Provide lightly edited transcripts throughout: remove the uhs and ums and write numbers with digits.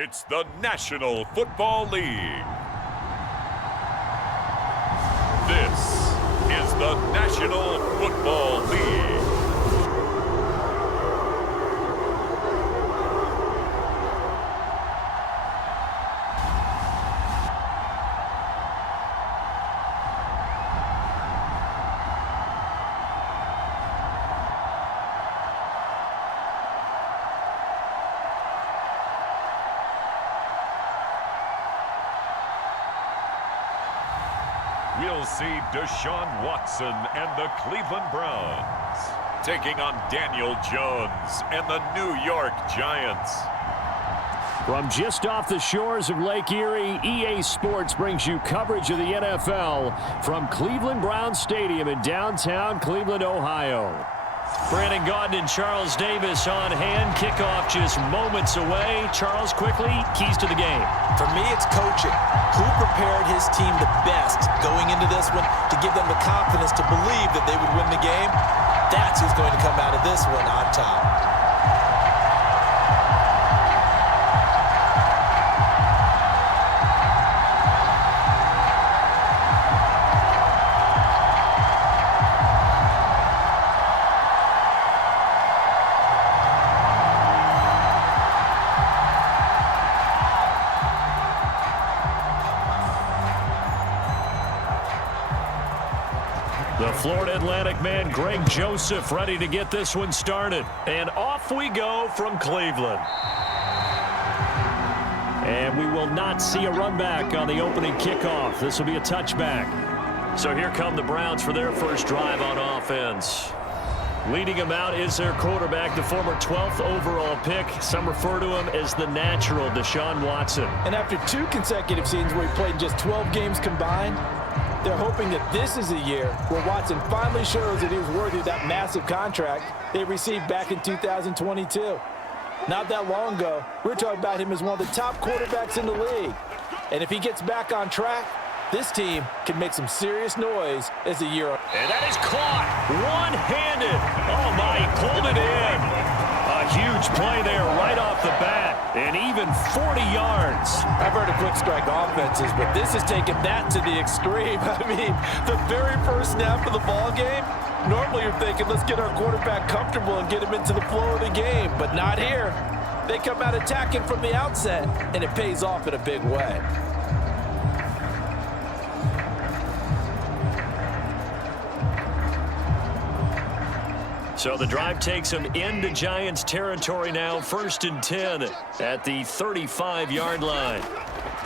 It's the National Football League. This is the National Football League. We'll see Deshaun Watson and the Cleveland Browns taking on Daniel Jones and the New York Giants. From just off the shores of Lake Erie, EA Sports brings you coverage of the NFL from Cleveland Browns Stadium in downtown Cleveland, Ohio. Brandon Gaudin and Charles Davis on hand. Kickoff just moments away. Charles, quickly, keys to the game. For me, it's coaching. Who prepared his team the best going into this one to give them the confidence to believe that they would win the game? That's who's going to come out of this one on top. The Florida Atlantic man, Greg Joseph, ready to get this one started. And off we go from Cleveland. And we will not see a run back on the opening kickoff. This will be a touchback. So here come the Browns for their first drive on offense. Leading them out is their quarterback, the former 12th overall pick. Some refer to him as the natural, Deshaun Watson. And after 2 consecutive seasons where he played just 12 games combined, they're hoping that this is a year where Watson finally shows that he was worthy of that massive contract they received back in 2022. Not that long ago, we were talking about him as one of the top quarterbacks in the league. And if he gets back on track, this team can make some serious noise as the year. And that is caught one-handed. Oh, my, he pulled it in. A huge play there right off the bat, and even 40 yards. I've heard of quick strike offenses, but this has taken that to the extreme. I mean, the very first snap of the ball game, normally you're thinking, let's get our quarterback comfortable and get him into the flow of the game, but not here. They come out attacking from the outset, and it pays off in a big way. So the drive takes him into Giants territory now, 1st and 10 at the 35-yard line.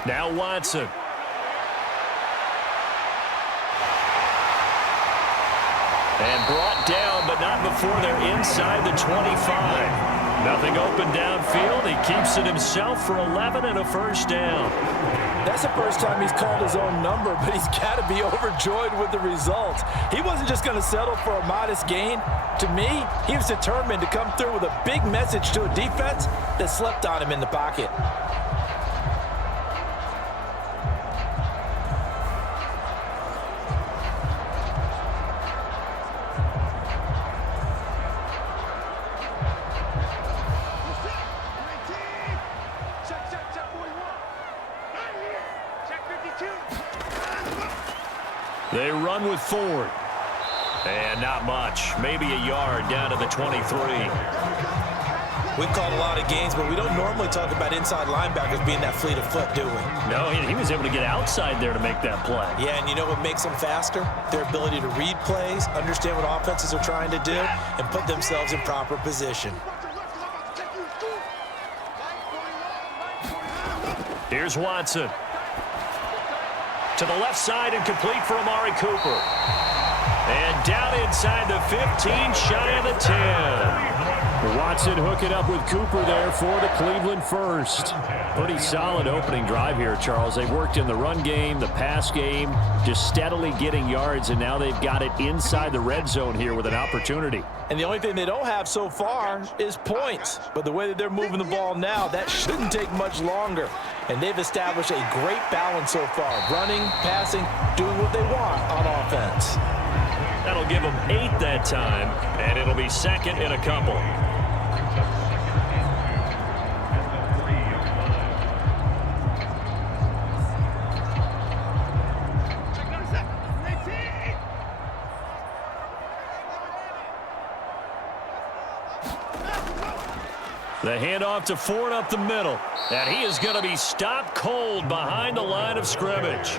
Now Watson. And brought down, but not before they're inside the 25. Nothing open downfield. He keeps it himself for 11 and a first down. That's the first time he's called his own number, but he's got to be overjoyed with the results. He wasn't just going to settle for a modest gain. To me, he was determined to come through with a big message to a defense that slept on him in the pocket. They run with Ford. And not much. Maybe a yard down to the 23. We've called a lot of games, but we don't normally talk about inside linebackers being that fleet of foot, do we? No, he was able to get outside there to make that play. Yeah, and you know what makes them faster? Their ability to read plays, understand what offenses are trying to do, and put themselves in proper position. Here's Watson. To the left side and complete for Amari Cooper. And down inside the 15, shy of the 10. Watson hooking up with Cooper there for the Cleveland first. Pretty solid opening drive here, Charles. They've worked in the run game, the pass game, just steadily getting yards, and now they've got it inside the red zone here with an opportunity. And the only thing they don't have so far is points. But the way that they're moving the ball now, that shouldn't take much longer. And they've established a great balance so far. Running, passing, doing what they want on offense. That'll give them 8 that time, and it'll be 2nd and a couple. The handoff to Ford up the middle. And he is going to be stopped cold behind the line of scrimmage.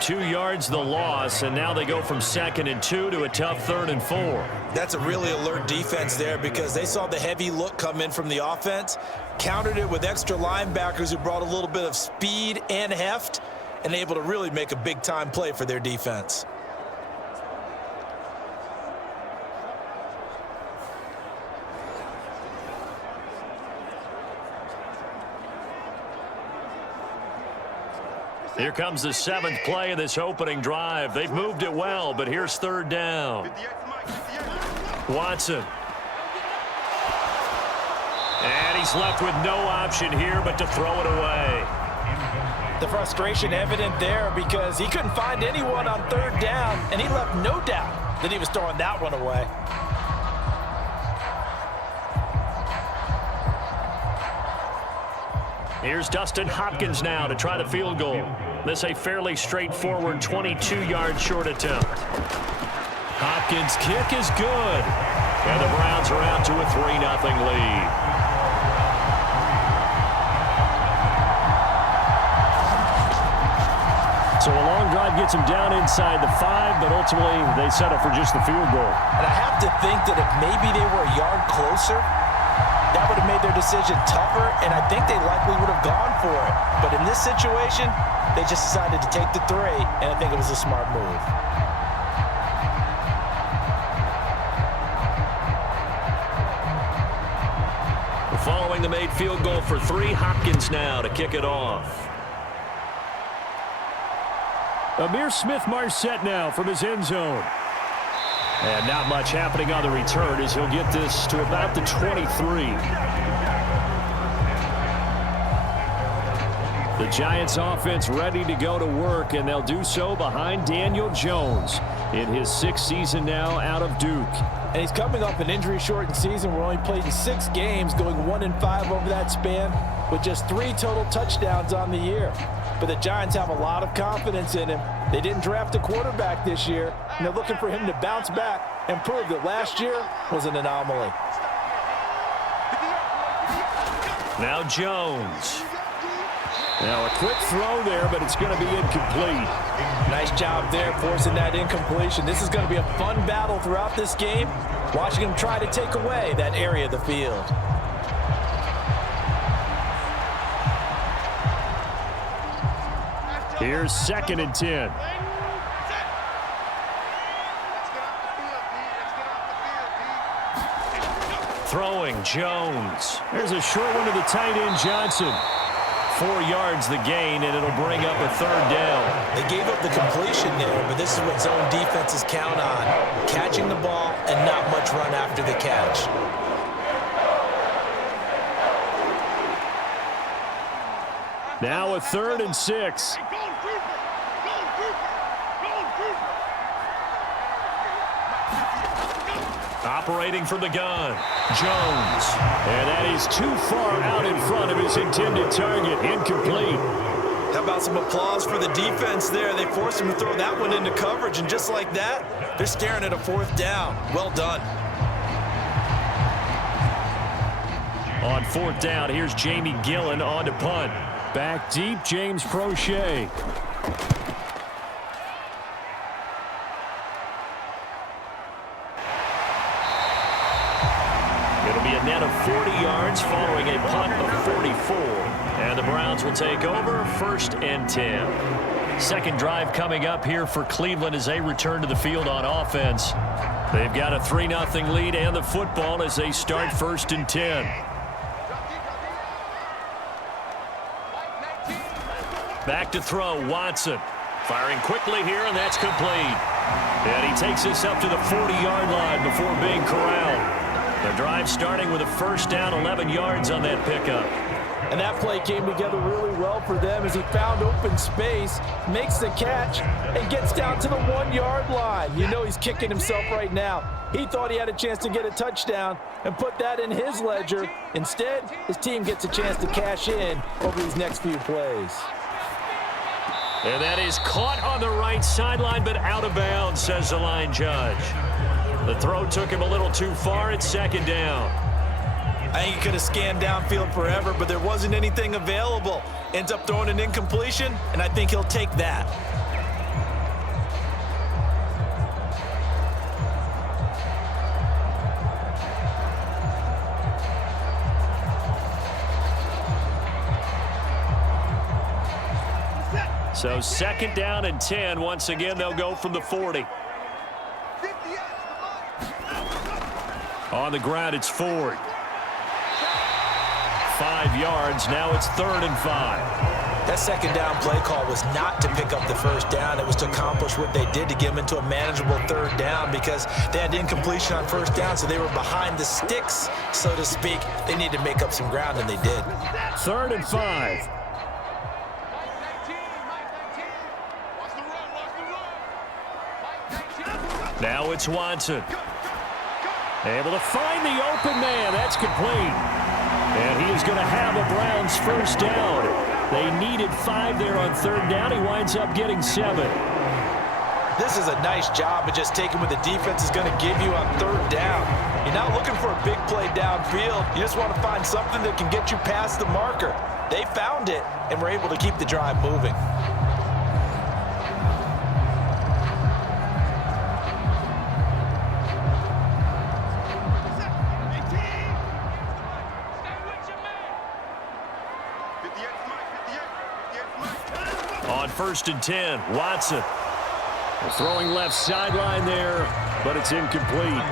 2 yards the loss, and now they go from 2nd and 2 to a tough 3rd and 4. That's a really alert defense there because they saw the heavy look come in from the offense, countered it with extra linebackers who brought a little bit of speed and heft, and able to really make a big-time play for their defense. Here comes the 7th play of this opening drive. They've moved it well, but here's 3rd down. Watson. And he's left with no option here but to throw it away. The frustration evident there because he couldn't find anyone on 3rd down, and he left no doubt that he was throwing that one away. Here's Dustin Hopkins now to try the field goal. This a fairly straightforward 22-yard short attempt. Hopkins' kick is good. And the Browns are out to a 3-0 lead. So a long drive gets them down inside the 5, but ultimately they settle for just the field goal. And I have to think that if maybe they were a yard closer, that would have made their decision tougher, and I think they likely would have gone for it. But in this situation, they just decided to take the 3, and I think it was a smart move. Following the made field goal for 3, Hopkins now to kick it off. Amir Smith-Marset now from his end zone. And not much happening on the return as he'll get this to about the 23. The Giants offense ready to go to work, and they'll do so behind Daniel Jones in his 6th season now out of Duke. And he's coming off an injury-shortened season where he only played in 6 games, going 1-5 over that span, with just 3 total touchdowns on the year. But the Giants have a lot of confidence in him. They didn't draft a quarterback this year, and they're looking for him to bounce back and prove that last year was an anomaly. Now Jones. Now a quick throw there, but it's going to be incomplete. Nice job there forcing that incompletion. This is going to be a fun battle throughout this game, watching him try to take away that area of the field. Here's 2nd and 10. Throwing Jones. There's a short one to the tight end Johnson. 4 yards the gain, and it'll bring up a 3rd down. They gave up the completion there, but this is what zone defenses count on. Catching the ball and not much run after the catch. Now a 3rd and 6. Operating from the gun, Jones. And that is too far out in front of his intended target. Incomplete. How about some applause for the defense there? They forced him to throw that one into coverage, and just like that, they're staring at a 4th down. Well done. On 4th down, here's Jamie Gillen on to punt. Back deep, James Prochet. It'll be a net of 40 yards following a punt of 44. And the Browns will take over 1st and 10. 2nd drive coming up here for Cleveland as they return to the field on offense. They've got a 3-0 lead and the football as they start 1st and 10. Back to throw, Watson. Firing quickly here, and that's complete. And he takes this up to the 40-yard line before being corralled. The drive starting with a 1st down, 11 yards on that pickup. And that play came together really well for them as he found open space, makes the catch, and gets down to the 1-yard line. You know he's kicking himself right now. He thought he had a chance to get a touchdown and put that in his ledger. Instead, his team gets a chance to cash in over these next few plays. And that is caught on the right sideline, but out of bounds, says the line judge. The throw took him a little too far. It's 2nd down. I think he could have scanned downfield forever, but there wasn't anything available. Ends up throwing an incompletion, and I think he'll take that. So 2nd down and 10. Once again, they'll go from the 40. On the ground, it's Ford. 5 yards. Now it's 3rd and 5. That 2nd down play call was not to pick up the 1st down. It was to accomplish what they did to get them into a manageable 3rd down because they had incompletion on 1st down, so they were behind the sticks, so to speak. They needed to make up some ground, and they did. 3rd and 5. Now it's Watson. Able to find the open man. That's complete. And he is going to have a Browns 1st down. They needed 5 there on 3rd down. He winds up getting 7. This is a nice job of just taking what the defense is going to give you on 3rd down. You're not looking for a big play downfield. You just want to find something that can get you past the marker. They found it and were able to keep the drive moving. On 1st and 10, Watson. Throwing left sideline there, but it's incomplete.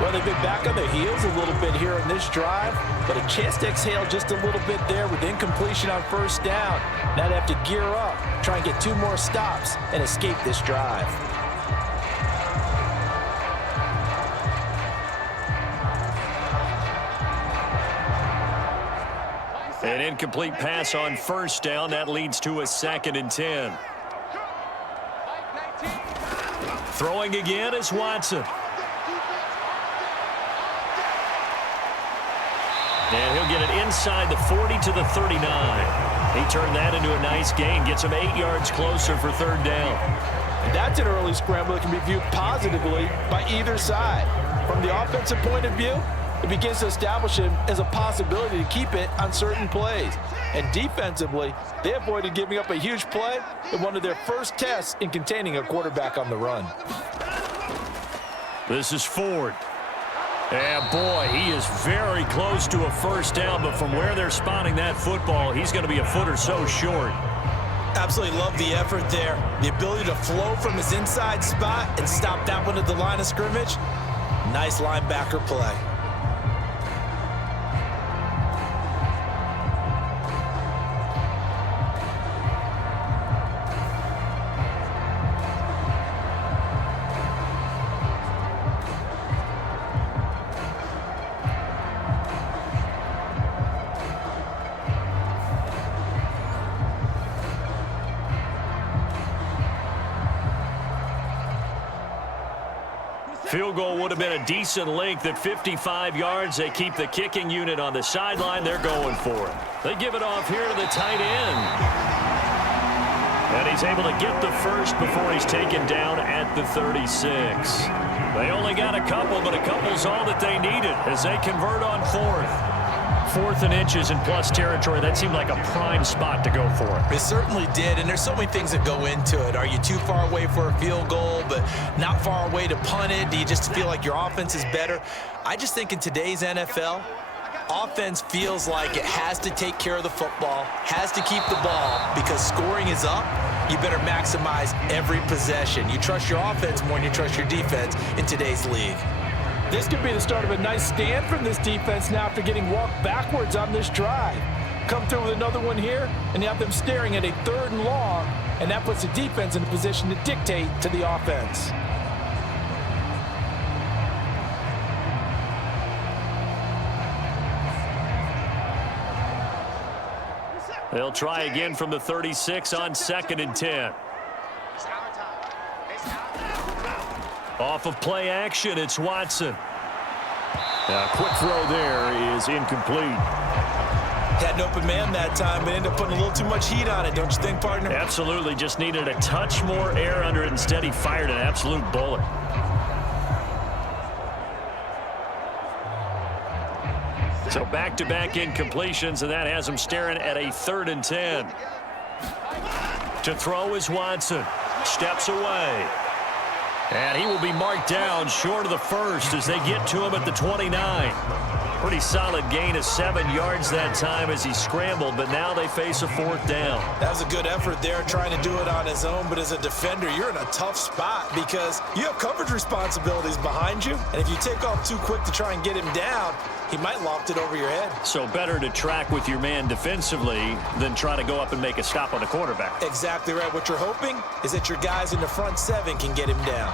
Well, they've been back on their heels a little bit here in this drive, but a chance to exhale just a little bit there with incompletion on 1st down. Now they have to gear up, try and get 2 more stops, and escape this drive. An incomplete pass on 1st down. That leads to a 2nd and 10. Throwing again is Watson. And he'll get it inside the 40 to the 39. He turned that into a nice gain. Gets him 8 yards closer for 3rd down. And that's an early scramble that can be viewed positively by either side. From the offensive point of view, it begins to establish him as a possibility to keep it on certain plays. And defensively, they avoided giving up a huge play in one of their first tests in containing a quarterback on the run. This is Ford. And boy, he is very close to a 1st down, but from where they're spotting that football, he's going to be a foot or so short. Absolutely love the effort there. The ability to flow from his inside spot and stop that one at the line of scrimmage. Nice linebacker play. Field goal would have been a decent length at 55 yards. They keep the kicking unit on the sideline. They're going for it. They give it off here to the tight end. And he's able to get the 1st before he's taken down at the 36. They only got a couple, but a couple's all that they needed as they convert on 4th. 4th and inches in plus territory. That seemed like a prime spot to go for. It certainly did, and there's so many things that go into it. Are you too far away for a field goal, but not far away to punt it? Do you just feel like your offense is better? I just think in today's NFL, offense feels like it has to take care of the football, has to keep the ball, because scoring is up. You better maximize every possession. You trust your offense more than you trust your defense in today's league. This could be the start of a nice stand from this defense now after getting walked backwards on this drive. Come through with another one here, and you have them staring at a 3rd and long, and that puts the defense in a position to dictate to the offense. They'll try again from the 36 on 2nd and 10. Off of play action, it's Watson. A quick throw there is incomplete. Had an open man that time, but ended up putting a little too much heat on it, don't you think, partner? Absolutely. Just needed a touch more air under it. Instead, he fired an absolute bullet. So back-to-back incompletions, and that has him staring at a 3rd and 10. To throw is Watson. Steps away. And he will be marked down short of the first as they get to him at the 29. Pretty solid gain of 7 yards that time as he scrambled, but now they face a 4th down. That was a good effort there trying to do it on his own, but as a defender, you're in a tough spot because you have coverage responsibilities behind you, and if you take off too quick to try and get him down, he might loft it over your head. So better to track with your man defensively than try to go up and make a stop on the quarterback. Exactly right. What you're hoping is that your guys in the front 7 can get him down.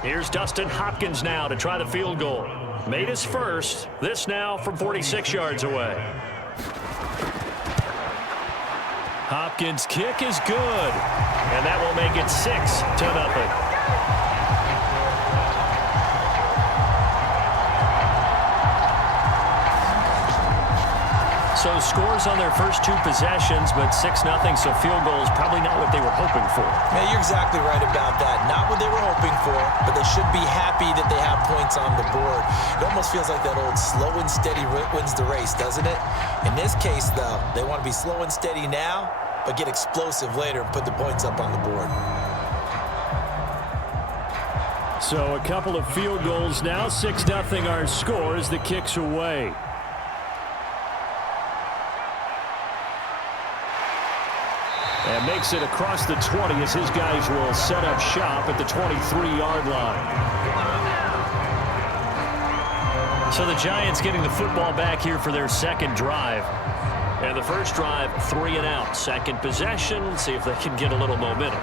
Here's Dustin Hopkins now to try the field goal. Made his first. This now from 46 yards away. Hopkins' kick is good. And that will make it 6-0. So scores on their first 2 possessions, but 6-0, so field goal is probably not what they were hoping for. Man, you're exactly right about that. Not what they were hoping for, but they should be happy that they have points on the board. It almost feels like that old slow and steady wins the race, doesn't it? In this case, though, they want to be slow and steady now, but get explosive later and put the points up on the board. So a couple of field goals now. 6-0 our score as the kick's away. And makes it across the 20 as his guys will set up shop at the 23-yard line. So the Giants getting the football back here for their second drive. And the first drive, 3 and out. Second possession, see if they can get a little momentum.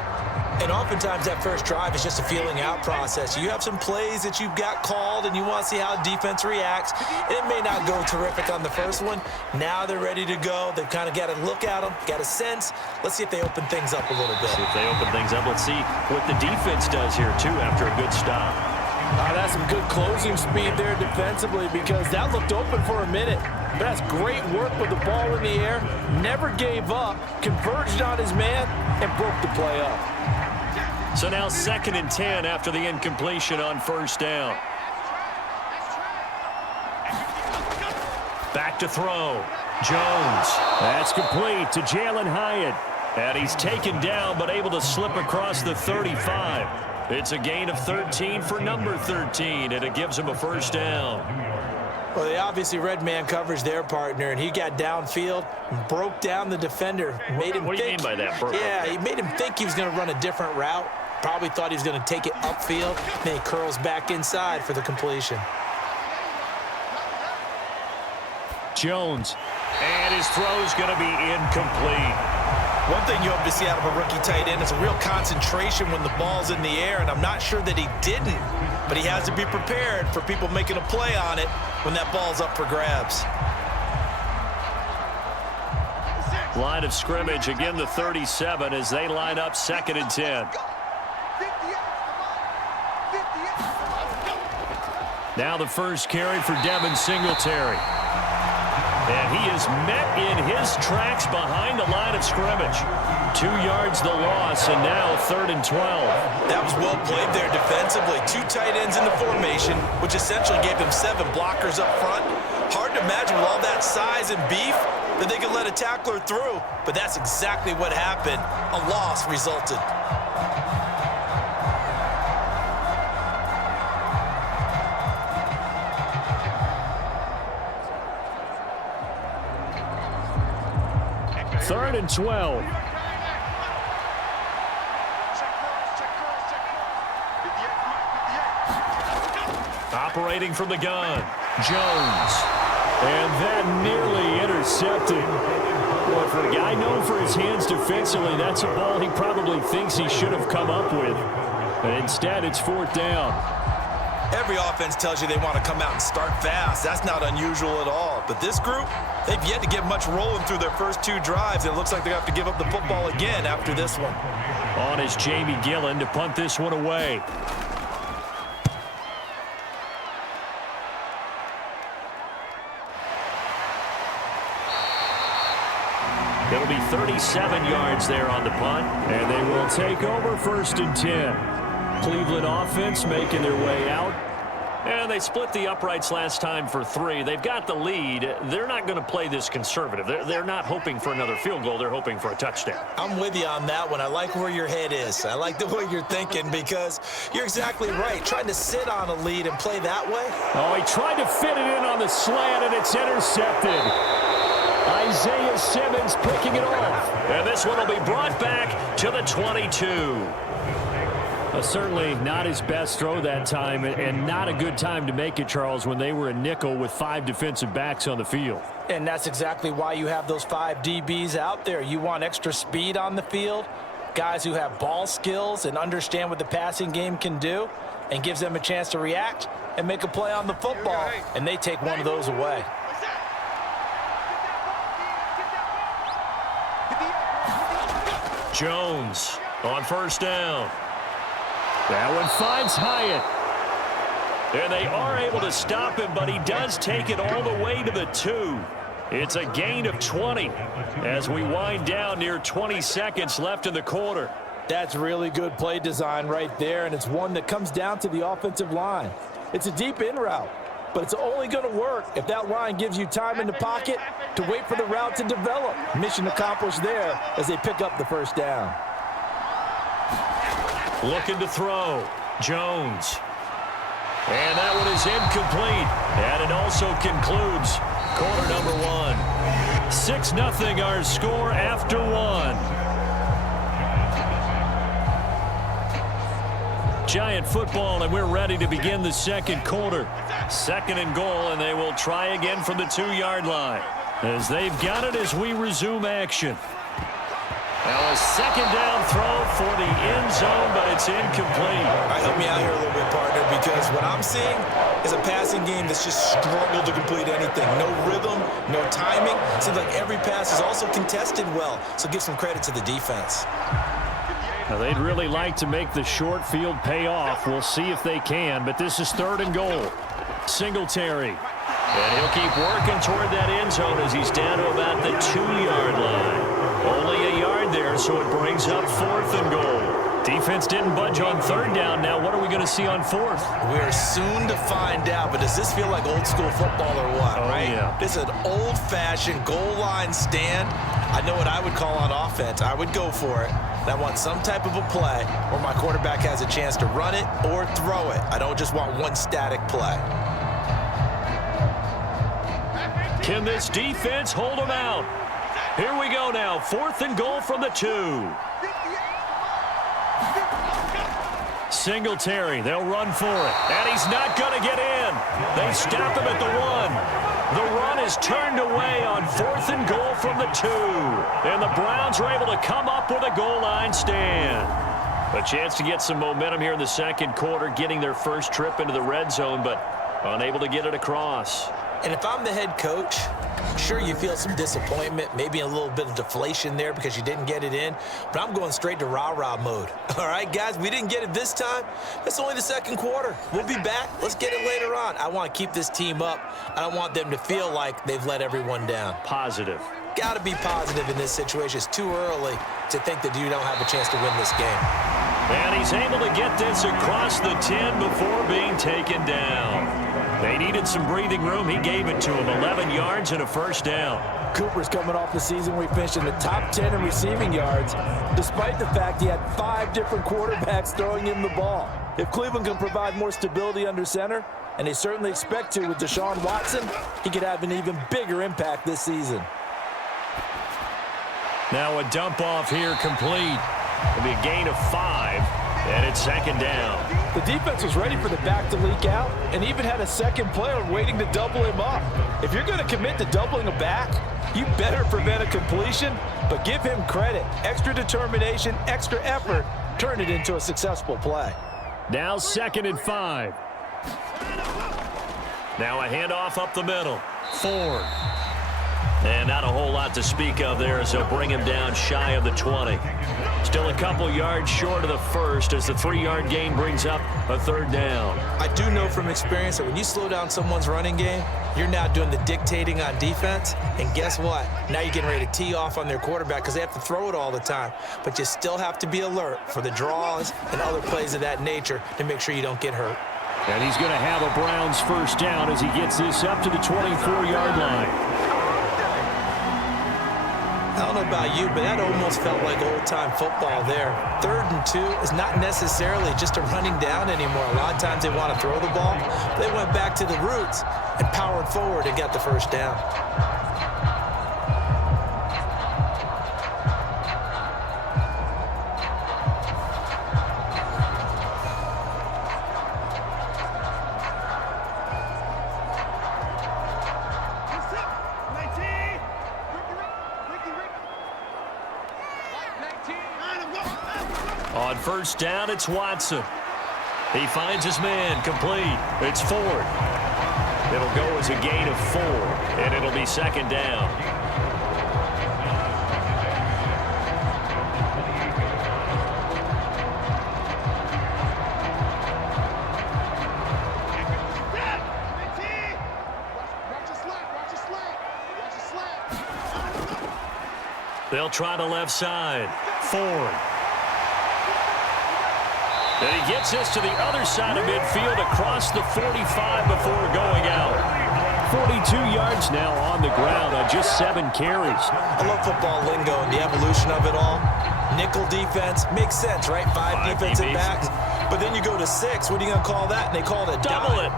And oftentimes that first drive is just a feeling out process. You have some plays that you've got called and you want to see how defense reacts. It may not go terrific on the first one. Now they're ready to go. They've kind of got to look at them, got a sense. Let's see if they open things up a little bit. See if they open things up. Let's see what the defense does here, too, after a good stop. That's some good closing speed there defensively because that looked open for a minute. But that's great work with the ball in the air. Never gave up, converged on his man, and broke the play up. So now 2nd and 10 after the incompletion on first down. Back to throw. Jones. That's complete to Jalen Hyatt. And he's taken down but able to slip across the 35. It's a gain of 13 for number 13, and it gives him a first down. Well, they obviously read man coverage their partner, and he got downfield, broke down the defender, made him What do you mean by that, bro? Yeah, he made him think he was going to run a different route. Probably thought he was going to take it upfield. Then he curls back inside for the completion. Jones. And his throw's going to be incomplete. One thing you hope to see out of a rookie tight end is a real concentration when the ball's in the air, and I'm not sure that he didn't, but he has to be prepared for people making a play on it when that ball's up for grabs. Line of scrimmage, again the 37 as they line up 2nd and 10. Now the first carry for Devin Singletary. And he is met in his tracks behind the line of scrimmage. 2 yards the loss, and now 3rd and 12. That was well played there defensively. 2 tight ends in the formation, which essentially gave them 7 blockers up front. Hard to imagine with all that size and beef that they could let a tackler through, but that's exactly what happened. A loss resulted. Third and 12. Operating from the gun, Jones. And that nearly intercepted. Boy, for a guy known for his hands defensively, that's a ball he probably thinks he should have come up with. But instead, it's 4th down. Every offense tells you they want to come out and start fast. That's not unusual at all. But this group, they've yet to get much rolling through their first 2 drives. And it looks like they have to give up the football again after this one. On is Jamie Gillen to punt this one away. It'll be 37 yards there on the punt, and they will take over 1st and 10. Cleveland offense making their way out. And they split the uprights last time for 3. They've got the lead. They're not going to play this conservative. They're not hoping for another field goal. They're hoping for a touchdown. I'm with you on that one. I like where your head is. I like the way you're thinking because you're exactly right. Trying to sit on a lead and play that way. Oh, he tried to fit it in on the slant, and it's intercepted. Isaiah Simmons picking it off. And this one will be brought back to the 22. Certainly not his best throw that time, and not a good time to make it, Charles, when they were a nickel with 5 defensive backs on the field. And that's exactly why you have those 5 DBs out there. You want extra speed on the field, guys who have ball skills and understand what the passing game can do, and gives them a chance to react and make a play on the football, and they take one of those away. Jones on first down. That one finds Hyatt. And they are able to stop him, but he does take it all the way to the 2. It's a gain of 20 as we wind down near 20 seconds left in the quarter. That's really good play design right there, and it's one that comes down to the offensive line. It's a deep in route, but it's only going to work if that line gives you time in the pocket to wait for the route to develop. Mission accomplished there as they pick up the first down. Looking to throw. Jones. And that one is incomplete. And it also concludes quarter number 1. 6-0 our score after 1. Giant football, and we're ready to begin the second quarter. 2nd and goal, and they will try again from the 2-yard line. As they've got it as we resume action. Now a 2nd down throw for the end zone, but it's incomplete. All right, help me out here a little bit, partner, because what I'm seeing is a passing game that's just struggled to complete anything. No rhythm, no timing. Seems like every pass is also contested well, so give some credit to the defense. Now they'd really like to make the short field pay off. We'll see if they can, but this is 3rd and goal. Singletary. And he'll keep working toward that end zone as he's down to about the 2-yard line. Only a yard there, so it brings up 4th and goal. Defense didn't budge on 3rd down. Now what are we going to see on 4th? We're soon to find out, but does this feel like old school football or what, right? Yeah. This is an old-fashioned goal line stand. I know what I would call on offense. I would go for it. And I want some type of a play where my quarterback has a chance to run it or throw it. I don't just want one static play. Can this defense hold them out? Here we go now. 4th and goal from the 2. Singletary, they'll run for it. And he's not going to get in. They stop him at the 1. The run is turned away on 4th and goal from the 2. And the Browns are able to come up with a goal line stand. A chance to get some momentum here in the second quarter, getting their first trip into the red zone, but unable to get it across. And if I'm the head coach, sure, you feel some disappointment, maybe a little bit of deflation there because you didn't get it in, but I'm going straight to rah-rah mode. All right, guys, we didn't get it this time. It's only the second quarter. We'll be back. Let's get it later on. I want to keep this team up. I don't want them to feel like they've let everyone down. Positive. Got to be positive in this situation. It's too early to think that you don't have a chance to win this game. And he's able to get this across the 10 before being taken down. They needed some breathing room. He gave it to him. 11 yards and a first down. Cooper's coming off the season where he finished in the top 10 in receiving yards, despite the fact he had 5 different quarterbacks throwing him the ball. If Cleveland can provide more stability under center, and they certainly expect to with Deshaun Watson, he could have an even bigger impact this season. Now a dump off here complete. It'll be a gain of 5, and it's 2nd down. The defense was ready for the back to leak out and even had a second player waiting to double him up. If you're going to commit to doubling a back, you better prevent a completion, but give him credit. Extra determination, extra effort, turn it into a successful play. Now 2nd and 5. Now a handoff up the middle. Ford. And not a whole lot to speak of there as they'll bring him down shy of the 20. Still a couple yards short of the first as the 3-yard gain brings up a 3rd down. I do know from experience that when you slow down someone's running game, you're now doing the dictating on defense. And guess what? Now you're getting ready to tee off on their quarterback because they have to throw it all the time. But you still have to be alert for the draws and other plays of that nature to make sure you don't get hurt. And he's going to have a Browns first down as he gets this up to the 24-yard line. I don't know about you, but that almost felt like old-time football there. 3rd and 2 is not necessarily just a running down anymore. A lot of times they want to throw the ball. They went back to the roots and powered forward and got the first down. On first down, it's Watson. He finds his man, complete. It's Ford. It'll go as a gain of 4, and it'll be 2nd down. They'll try the left side. Ford. And he gets this to the other side of midfield across the 45 before going out. 42 yards now on the ground on just 7 carries. I love football lingo and the evolution of it all. Nickel defense makes sense, right? 5 defensive backs. But then you go to 6. What are you going to call that? And they call it a double dime.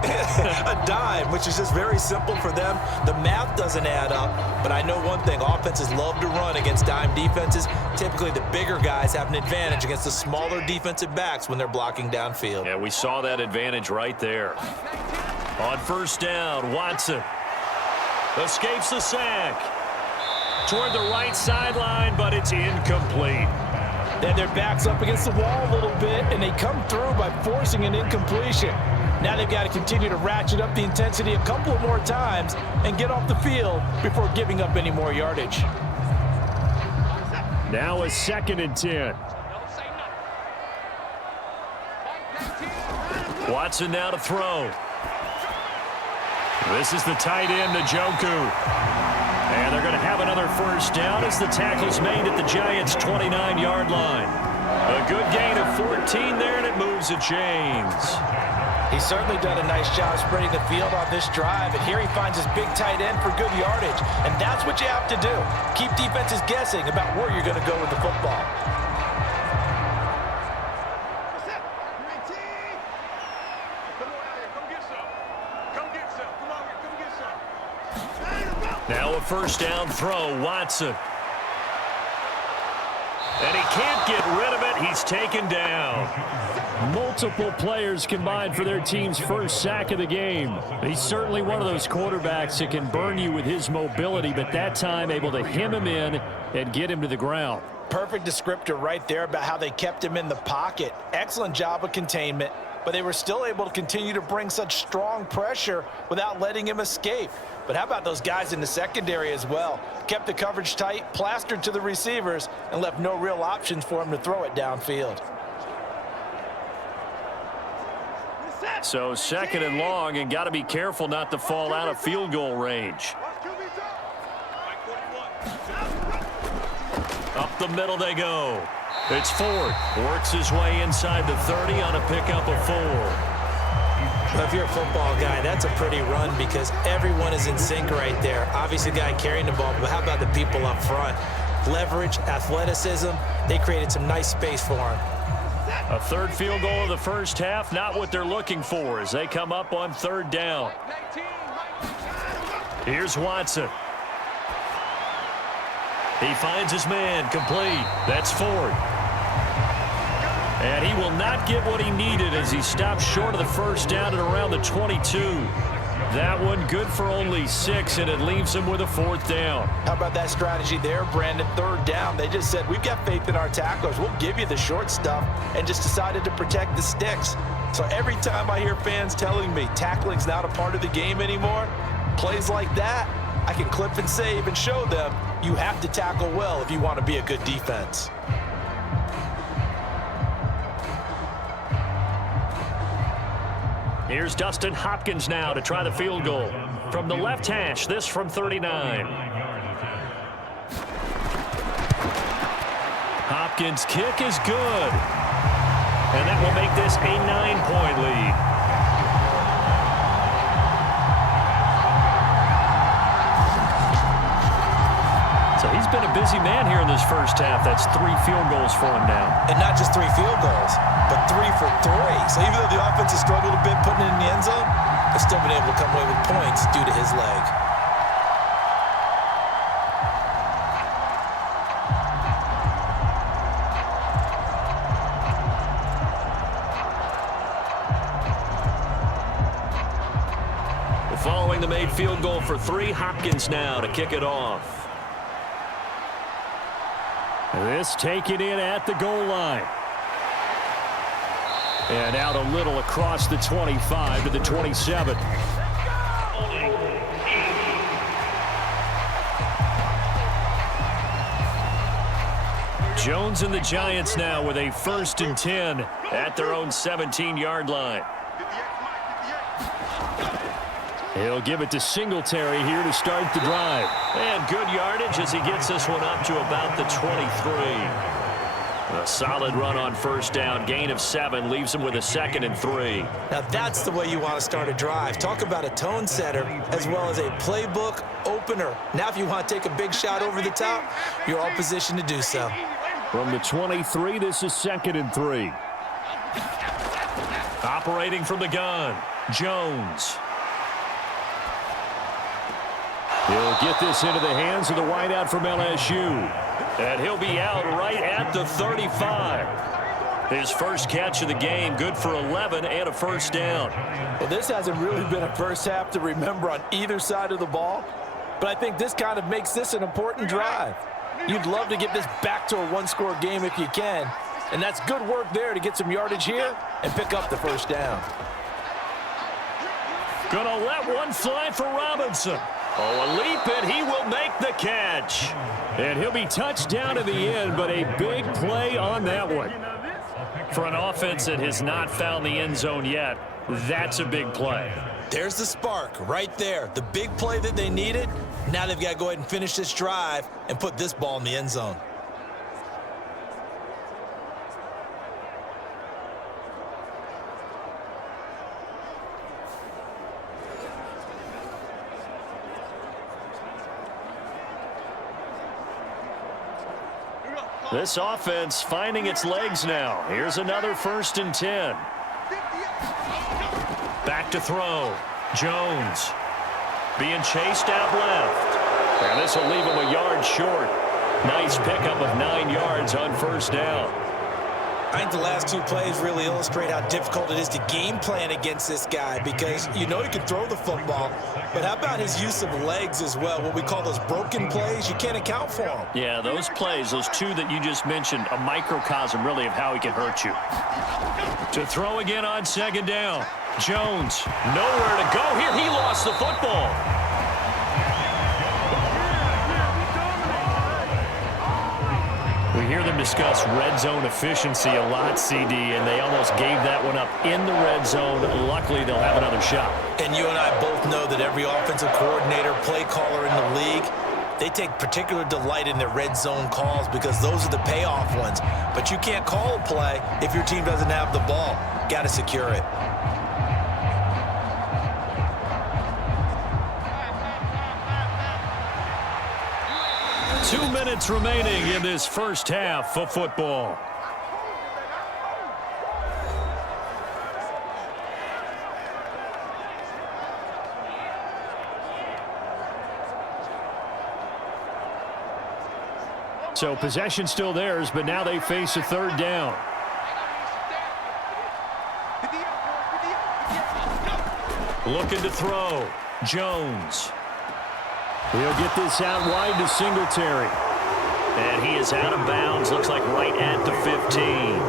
A dime, which is just very simple for them. The math doesn't add up. But I know one thing. Offenses love to run against dime defenses. Typically, the bigger guys have an advantage against the smaller defensive backs when they're blocking downfield. Yeah, we saw that advantage right there. On first down, Watson escapes the sack. Toward the right sideline, but it's incomplete. Then their back's up against the wall a little bit, and they come through by forcing an incompletion. Now they've got to continue to ratchet up the intensity a couple of more times and get off the field before giving up any more yardage. Now a 2nd and 10. Watson now to throw. This is the tight end, Njoku. And they're going to have another first down as the tackle's made at the Giants' 29-yard line. A good gain of 14 there, and it moves the chains. He's certainly done a nice job spreading the field on this drive, and here he finds his big tight end for good yardage. And that's what you have to do. Keep defenses guessing about where you're going to go with the football. Now a first down throw, Watson. And he can't get rid of it. He's taken down. Multiple players combined for their team's first sack of the game. He's certainly one of those quarterbacks that can burn you with his mobility, but that time able to hem him in and get him to the ground. Perfect descriptor right there about how they kept him in the pocket. Excellent job of containment, but they were still able to continue to bring such strong pressure without letting him escape. But how about those guys in the secondary as well? Kept the coverage tight, plastered to the receivers, and left no real options for him to throw it downfield. So 2nd and long, and got to be careful not to fall out of field goal range. Up the middle they go. It's Ford. Works his way inside the 30 on a pickup of 4. If you're a football guy, that's a pretty run because everyone is in sync right there. Obviously, the guy carrying the ball, but how about the people up front? Leverage, athleticism, they created some nice space for him. A 3rd field goal of the first half, not what they're looking for as they come up on 3rd down. Here's Watson. He finds his man, complete. That's Ford. And he will not get what he needed as he stops short of the first down at around the 22. That one good for only 6, and it leaves him with a 4th down. How about that strategy there, Brandon? 3rd down. They just said, we've got faith in our tacklers. We'll give you the short stuff, and just decided to protect the sticks. So every time I hear fans telling me tackling's not a part of the game anymore, plays like that, I can clip and save and show them you have to tackle well if you want to be a good defense. Here's Dustin Hopkins now to try the field goal. From the left hash, this from 39. Hopkins' kick is good. And that will make this a 9-point lead. he's been a busy man here in this first half. That's 3 field goals for him now. And not just 3 field goals, but 3 for 3. So even though the offense has struggled a bit putting it in the end zone, they've still been able to come away with points due to his leg. Following the made field goal for 3, Hopkins now to kick it off. This taken in at the goal line. And out a little across the 25 to the 27. Jones and the Giants now with a 1st and 10 at their own 17-yard line. He'll give it to Singletary here to start the drive. And good yardage as he gets this one up to about the 23. A solid run on 1st down. Gain of 7 leaves him with a 2nd and 3. Now that's the way you want to start a drive. Talk about a tone setter as well as a playbook opener. Now if you want to take a big shot over the top, you're all positioned to do so. From the 23, this is 2nd and 3. Operating from the gun, Jones. He'll get this into the hands of the wideout from LSU. And he'll be out right at the 35. His first catch of the game, good for 11 and a 1st down. Well, this hasn't really been a first half to remember on either side of the ball, but I think this kind of makes this an important drive. You'd love to get this back to a 1-score game if you can, and that's good work there to get some yardage here and pick up the 1st down. Gonna let one fly for Robinson. Oh, a leap, and he will make the catch. And he'll be touched down to the end, but a big play on that one. For an offense that has not found the end zone yet, that's a big play. There's the spark right there. The big play that they needed. Now they've got to go ahead and finish this drive and put this ball in the end zone. This offense finding its legs now. Here's another 1st and 10. Back to throw. Jones being chased out left. And this will leave him a yard short. Nice pickup of 9 yards on 1st down. I think the last 2 plays really illustrate how difficult it is to game plan against this guy because you know he can throw the football, but how about his use of legs as well? What we call those broken plays, you can't account for them. Yeah, those plays, those 2 that you just mentioned, a microcosm really of how he can hurt you. To throw again on 2nd down. Jones, nowhere to go here. He lost the football. We hear them discuss red zone efficiency a lot, CD, and they almost gave that one up in the red zone. Luckily, they'll have another shot. And you and I both know that every offensive coordinator, play caller in the league, they take particular delight in their red zone calls because those are the payoff ones. But you can't call a play if your team doesn't have the ball. Got to secure it. Two minutes remaining in this first half of football. So possession still theirs, but now they face a 3rd down. Looking to throw. Jones. He'll get this out wide to Singletary. And he is out of bounds. Looks like right at the 15.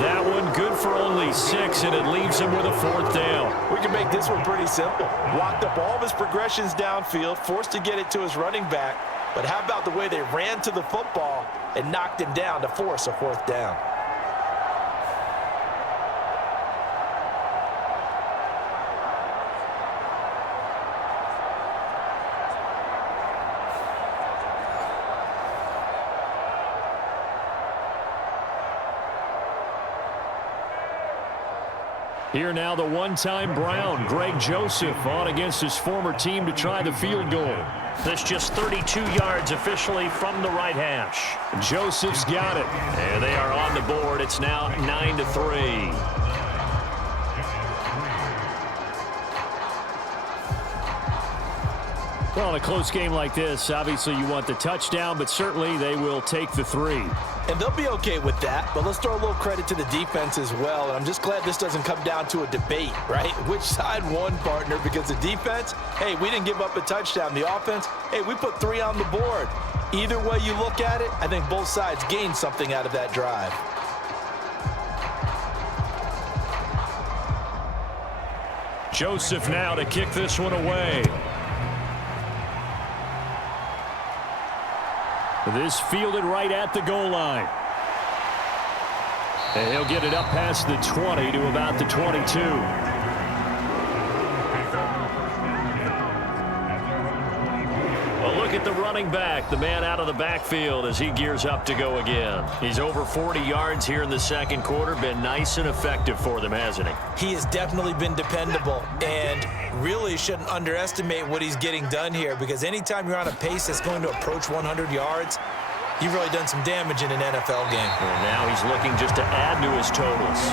That one good for only 6, and it leaves him with a 4th down. We can make this one pretty simple. Walked up all of his progressions downfield, forced to get it to his running back. But how about the way they ran to the football and knocked him down to force a 4th down? Here now the one-time Brown, Greg Joseph, on against his former team to try the field goal. This just 32 yards officially from the right hash. Joseph's got it. And they are on the board. It's now 9-3. Well, in a close game like this, obviously you want the touchdown, but certainly they will take the 3. And they'll be okay with that, but let's throw a little credit to the defense as well. And I'm just glad this doesn't come down to a debate, right? Which side won, partner? Because the defense, hey, we didn't give up a touchdown. The offense, hey, we put 3 on the board. Either way you look at it, I think both sides gained something out of that drive. Joseph now to kick this one away. This fielded right at the goal line. And he'll get it up past the 20 to about the 22. Well, look at the running back, the man out of the backfield as he gears up to go again. He's over 40 yards here in the second quarter. Been nice and effective for them, hasn't he? He has definitely been dependable and really shouldn't underestimate what he's getting done here, because anytime you're on a pace that's going to approach 100 yards, you've really done some damage in an NFL game. And now he's looking just to add to his totals.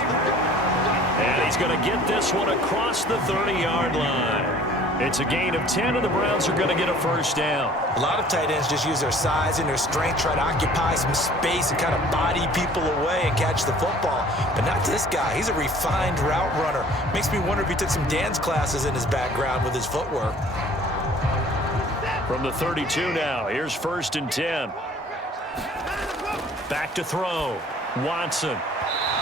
And he's going to get this one across the 30-yard line. It's a gain of 10, and the Browns are going to get a first down. A lot of tight ends just use their size and their strength, try to occupy some space and kind of body people away and catch the football. But not this guy. He's a refined route runner. Makes me wonder if he took some dance classes in his background with his footwork. From the 32 now, here's 1st and 10. Back to throw. Watson.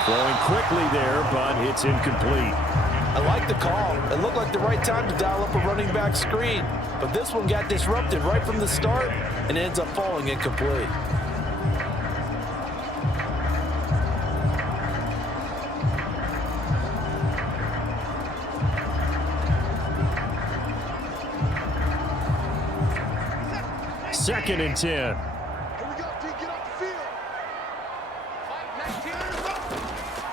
Throwing quickly there, but it's incomplete. I like the call. It looked like the right time to dial up a running back screen. But this one got disrupted right from the start and ends up falling incomplete. Second and 10.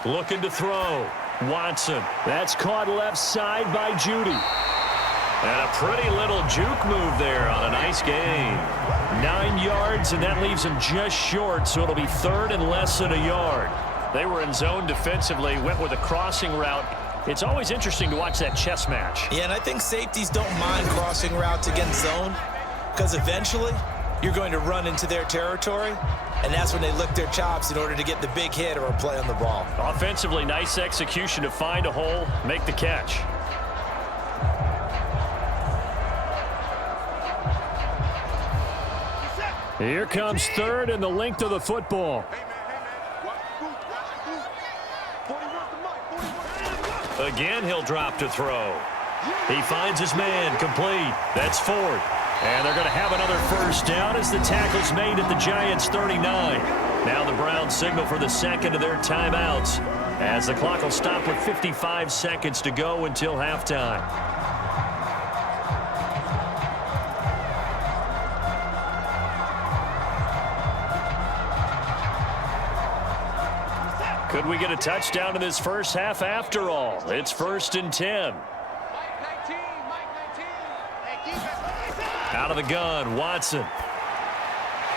Looking to throw. Watson. That's caught left side by Judy. And a pretty little juke move there on a nice gain. 9 yards, and that leaves him just short, so it'll be 3rd and less than a yard. They were in zone defensively, went with a crossing route. It's always interesting to watch that chess match. Yeah, and I think safeties don't mind crossing routes against zone, because eventually you're going to run into their territory, and that's when they lick their chops in order to get the big hit or a play on the ball. Offensively, nice execution to find a hole, make the catch. Here comes 3rd and the length of the football. Again, he'll drop to throw. He finds his man, complete. That's 4th. And they're going to have another first down as the tackle's made at the Giants' 39. Now the Browns signal for the second of their timeouts as the clock will stop with 55 seconds to go until halftime. Could we get a touchdown in this first half after all? It's 1st and 10. Out of the gun, Watson.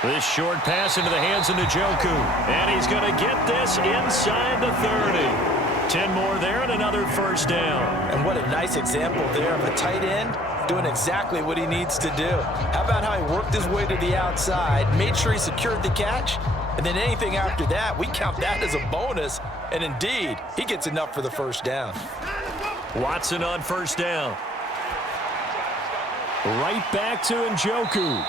This short pass into the hands of Njoku. And he's going to get this inside the 30. 10 more there and another first down. And what a nice example there of a tight end doing exactly what he needs to do. How about how he worked his way to the outside, made sure he secured the catch, and then anything after that, we count that as a bonus. And indeed, he gets enough for the first down. Watson on first down. Right back to Njoku.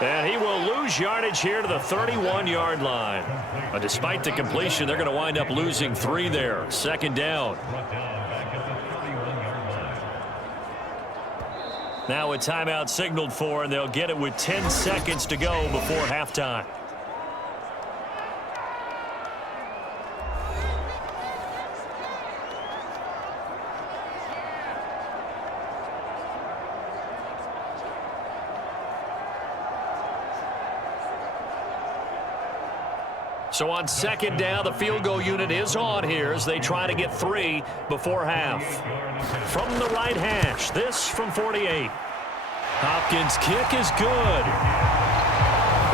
And he will lose yardage here to the 31-yard line. But despite the completion, they're going to wind up losing 3 there. 2nd down. Now a timeout signaled for, and they'll get it with 10 seconds to go before halftime. So on second down, the field goal unit is on here as they try to get 3 before half. From the right hash, this from 48. Hopkins' kick is good.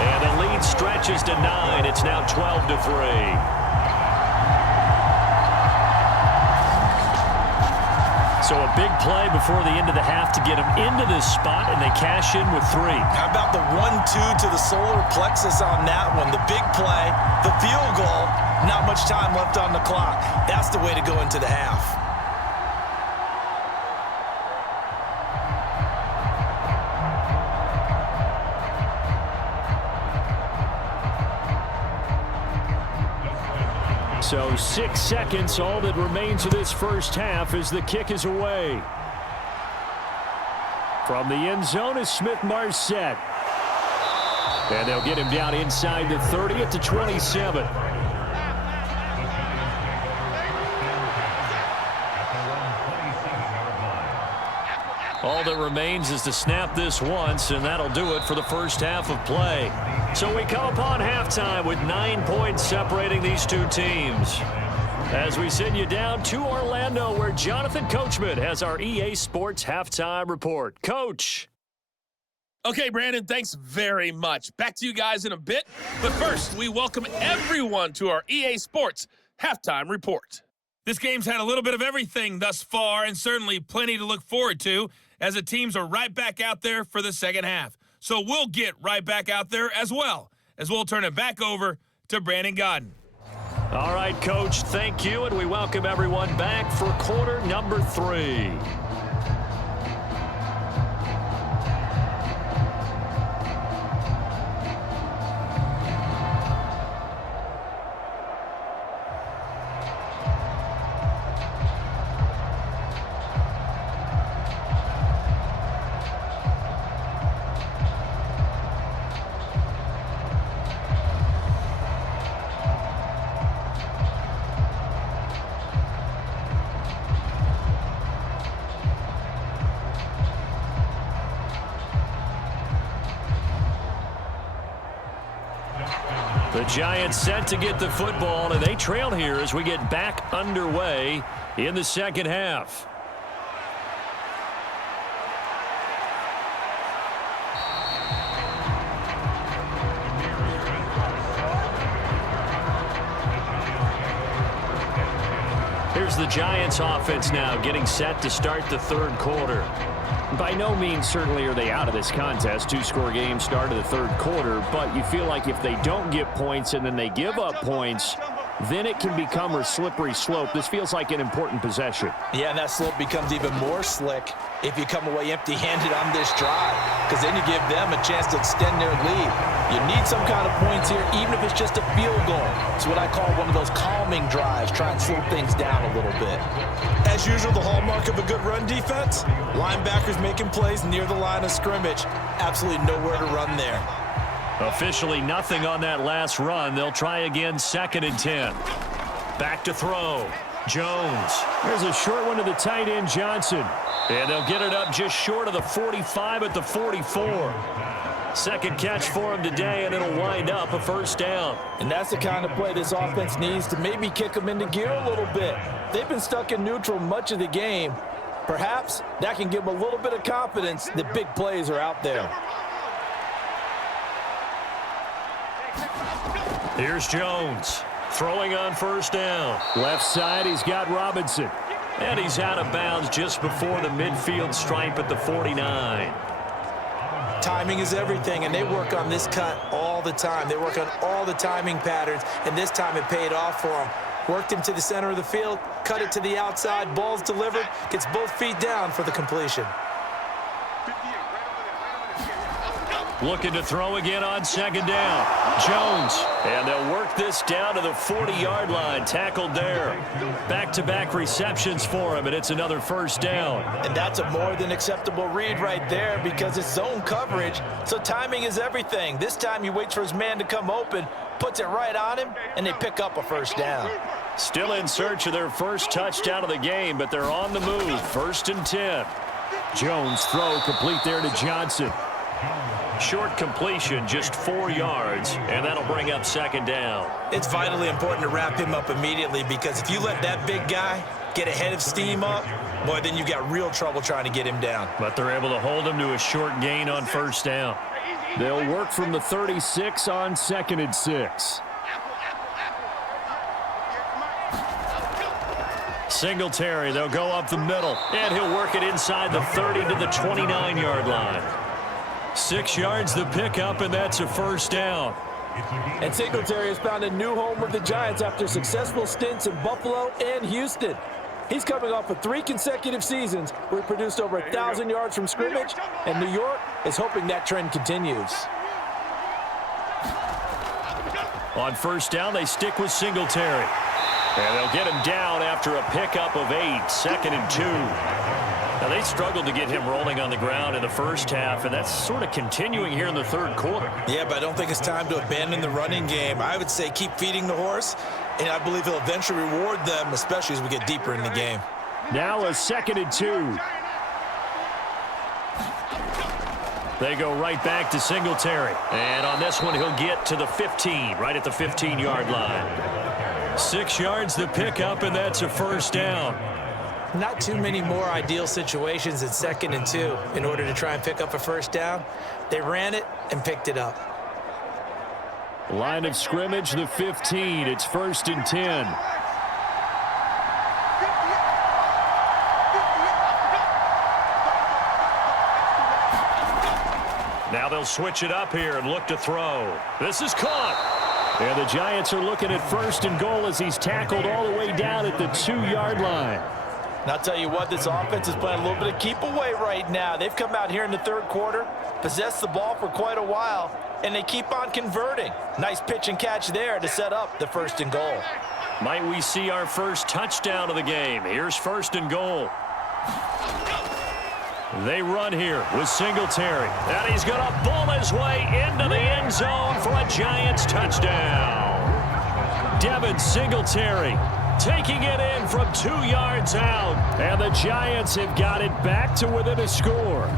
And the lead stretches to 9. It's now 12-3. So a big play before the end of the half to get them into this spot, and they cash in with 3. How about the 1-2 to the solar plexus on that one? The big play, the field goal, not much time left on the clock. That's the way to go into the half. So 6 seconds, all that remains of this first half as the kick is away. From the end zone is Smith-Marset. And they'll get him down inside the 30 at the 27. All that remains is to snap this once, and that'll do it for the first half of play. So we come upon halftime with 9 points separating these two teams. As we send you down to Orlando, where Jonathan Coachman has our EA Sports Halftime Report. Coach. Okay, Brandon, thanks very much. Back to you guys in a bit. But first, we welcome everyone to our EA Sports Halftime Report. This game's had a little bit of everything thus far, and certainly plenty to look forward to, as the teams are right back out there for the second half. So we'll get right back out there as well, as we'll turn it back over to Brandon Godden. All right, Coach, thank you, and we welcome everyone back for quarter number 3. The Giants set to get the football, and they trail here as we get back underway in the second half. Here's the Giants offense now getting set to start the third quarter. By no means certainly are they out of this contest. 2-score game start of the third quarter, but you feel like if they don't get points and then they give up points, then it can become a slippery slope. This feels like an important possession. Yeah, and that slope becomes even more slick if you come away empty-handed on this drive, because then you give them a chance to extend their lead. You need some kind of points here, even if it's just a field goal. It's what I call one of those calming drives, try and slow things down a little bit. As usual, the hallmark of a good run defense, linebackers making plays near the line of scrimmage. Absolutely nowhere to run there. Officially nothing on that last run. They'll try again, 2nd and 10. Back to throw. Jones. There's a short one to the tight end, Johnson. And they'll get it up just short of the 45 at the 44. Second catch for him today, and it'll wind up a first down. And that's the kind of play this offense needs to maybe kick them into gear a little bit. They've been stuck in neutral much of the game. Perhaps that can give them a little bit of confidence that big plays are out there. Here's Jones throwing on first down. Left side, he's got Robinson. And he's out of bounds just before the midfield stripe at the 49. Timing is everything, and they work on this cut all the time. They work on all the timing patterns, and this time it paid off for them. Worked him to the center of the field, cut it to the outside, ball's delivered, gets both feet down for the completion. Looking to throw again on second down. Jones. And they'll work this down to the 40-yard line. Tackled there. Back-to-back receptions for him, and it's another first down. And that's a more than acceptable read right there because it's zone coverage, so timing is everything. This time he waits for his man to come open, puts it right on him, and they pick up a first down. Still in search of their first touchdown of the game, but they're on the move. 1st and 10. Jones throw complete there to Johnson. Short completion, just 4 yards, and that'll bring up second down. It's vitally important to wrap him up immediately because if you let that big guy get a head of steam up, boy, then you've got real trouble trying to get him down. But they're able to hold him to a short gain on first down. They'll work from the 36 on 2nd and 6. Singletary, they'll go up the middle, and he'll work it inside the 30 to the 29-yard line. 6 yards the pickup, and that's a first down. And Singletary has found a new home with the Giants after successful stints in Buffalo and Houston. He's coming off of 3 consecutive seasons where he produced over 1,000 yards from scrimmage, and New York is hoping that trend continues. On first down, they stick with Singletary. And they'll get him down after a pickup of 8, 2nd and 2. Now, they struggled to get him rolling on the ground in the first half, and that's sort of continuing here in the third quarter. Yeah, but I don't think it's time to abandon the running game. I would say keep feeding the horse, and I believe he'll eventually reward them, especially as we get deeper in the game. Now a 2nd and 2. They go right back to Singletary. And on this one, he'll get to the 15, right at the 15-yard line. 6 yards the pickup, and that's a first down. Not too many more ideal situations at 2nd and 2 in order to try and pick up a first down. They ran it and picked it up. Line of scrimmage, the 15. It's 1st and 10. Now they'll switch it up here and look to throw. This is caught. And the Giants are looking at 1st and goal as he's tackled all the way down at the 2-yard line. And I'll tell you what, this offense is playing a little bit of keep away right now. They've come out here in the third quarter, possessed the ball for quite a while, and they keep on converting. Nice pitch and catch there to set up the 1st and goal. Might we see our first touchdown of the game? Here's 1st and goal. They run here with Singletary. And he's going to bull his way into the end zone for a Giants touchdown. Devin Singletary taking it in from 2 yards out. And the Giants have got it back to within a score.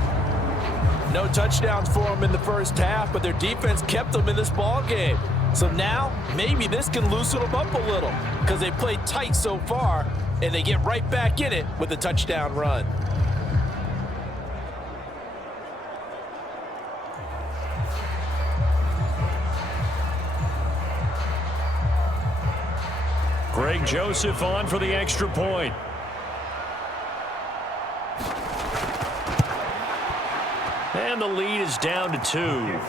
No touchdowns for them in the first half, but their defense kept them in this ball game. So now, maybe this can loosen them up a little because they played tight so far, and they get right back in it with a touchdown run. Greg Joseph on for the extra point. And the lead is down to 2.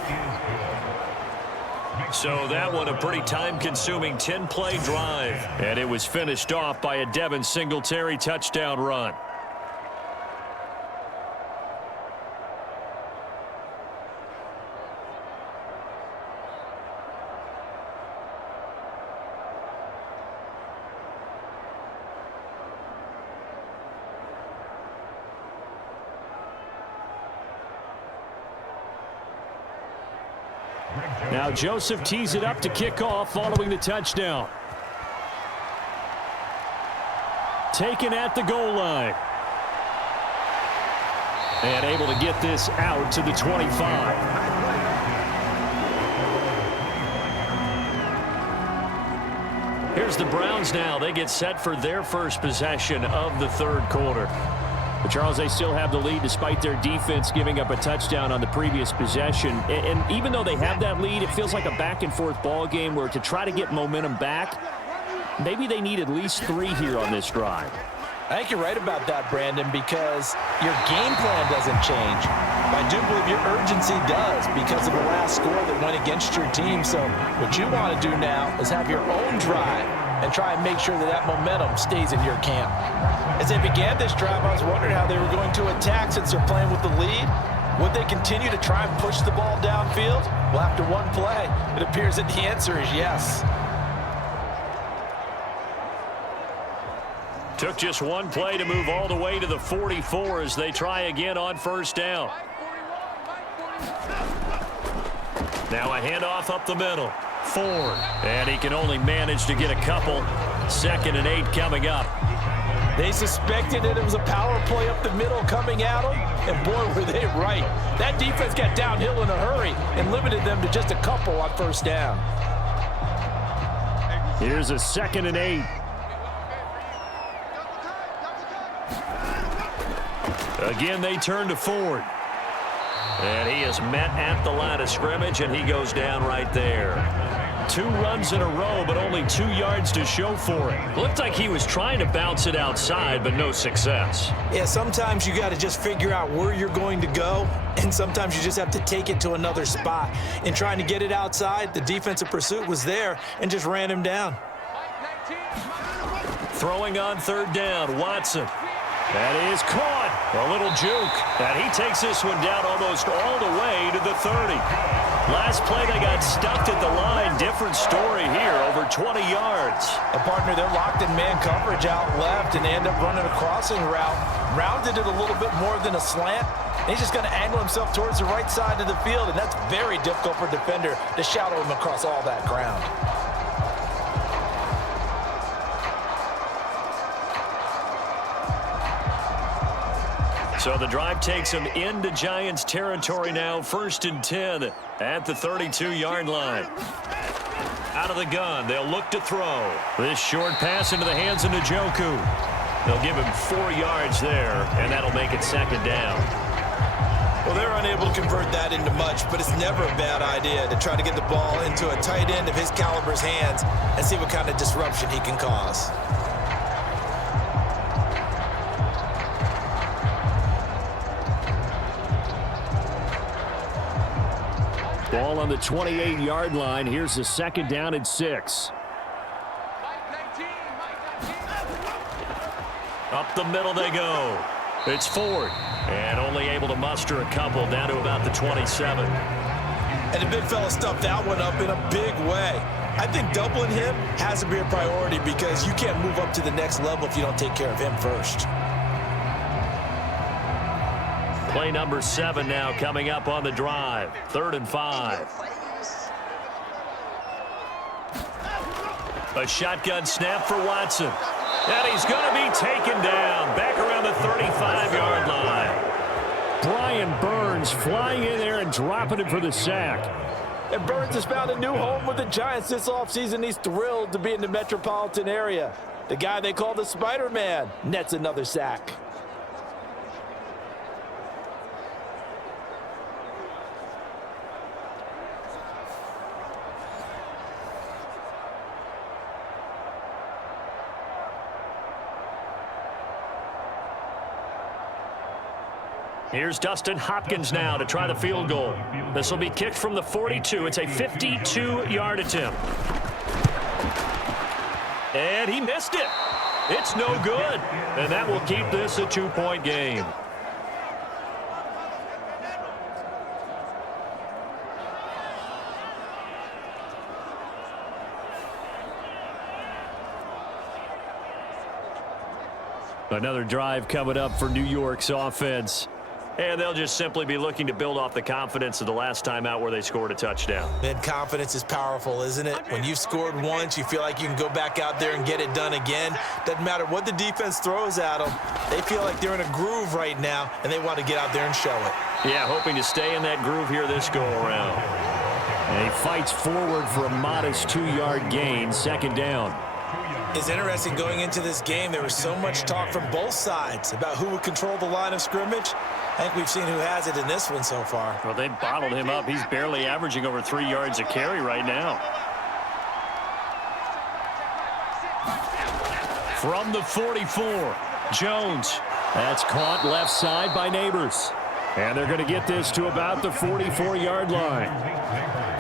So that one a pretty time-consuming 10-play drive. And it was finished off by a Devin Singletary touchdown run. Now Joseph tees it up to kick off following the touchdown. Taken at the goal line. And able to get this out to the 25. Here's the Browns now. They get set for their first possession of the third quarter. But Charles, they still have the lead despite their defense giving up a touchdown on the previous possession. And even though they have that lead, it feels like a back-and-forth ball game where to try to get momentum back, maybe they need at least 3 here on this drive. I think you're right about that, Brandon, because your game plan doesn't change. I do believe your urgency does because of the last score that went against your team. So what you want to do now is have your own drive and try and make sure that that momentum stays in your camp. As they began this drive, I was wondering how they were going to attack since they're playing with the lead. Would they continue to try and push the ball downfield? Well, after one play, it appears that the answer is yes. Took just one play to move all the way to the 44 as they try again on first down. Now a handoff up the middle. Ford. And he can only manage to get a couple. 2nd and 8 coming up. They suspected that it was a power play up the middle coming at them, and boy, were they right. That defense got downhill in a hurry and limited them to just a couple on first down. Here's a 2nd and 8. Again, they turn to Ford. And he is met at the line of scrimmage, and he goes down right there. 2 runs in a row, but only 2 yards to show for it. Looked like he was trying to bounce it outside, but no success. Yeah, sometimes you got to just figure out where you're going to go, and sometimes you just have to take it to another spot. In trying to get it outside, the defensive pursuit was there and just ran him down. Throwing on 3rd down, Watson. That is caught. A little juke. And he takes this one down almost all the way to the 30. Last play, they got stuffed at the line. Different story here, over 20 yards. A partner, they're locked in man coverage out left, and they end up running a crossing route. Rounded it a little bit more than a slant. And he's just going to angle himself towards the right side of the field, and that's very difficult for a defender to shadow him across all that ground. So the drive takes him into Giants territory now. 1st and 10 at the 32-yard line. Out of the gun, they'll look to throw. This short pass into the hands of Njoku. They'll give him 4 yards there, and that'll make it 2nd down. Well, they're unable to convert that into much, but it's never a bad idea to try to get the ball into a tight end of his caliber's hands and see what kind of disruption he can cause. Ball on the 28-yard line. Here's the 2nd down and 6. Up the middle they go. It's Ford. And only able to muster a couple down to about the 27. And the big fella stuffed that one up in a big way. I think doubling him has to be a priority because you can't move up to the next level if you don't take care of him first. Play number 7 now coming up on the drive. 3rd and 5. A shotgun snap for Watson. And he's going to be taken down back around the 35-yard line. Brian Burns flying in there and dropping it for the sack. And Burns has found a new home with the Giants this offseason. He's thrilled to be in the metropolitan area. The guy they call the Spider-Man nets another sack. Here's Dustin Hopkins now to try the field goal. This will be kicked from the 42. It's a 52-yard attempt. And he missed it. It's no good. And that will keep this a 2-point game. Another drive coming up for New York's offense. And they'll just simply be looking to build off the confidence of the last time out where they scored a touchdown. Man, confidence is powerful, isn't it? When you've scored once, you feel like you can go back out there and get it done again. Doesn't matter what the defense throws at them. They feel like they're in a groove right now, and they want to get out there and show it. Yeah, hoping to stay in that groove here this go-around. And he fights forward for a modest 2-yard gain, 2nd down. It's interesting going into this game. There was so much talk from both sides about who would control the line of scrimmage. I think we've seen who has it in this one so far. Well, they bottled him up. He's barely averaging over 3 yards a carry right now. From the 44, Jones. That's caught left side by Neighbors. And they're going to get this to about the 44-yard line.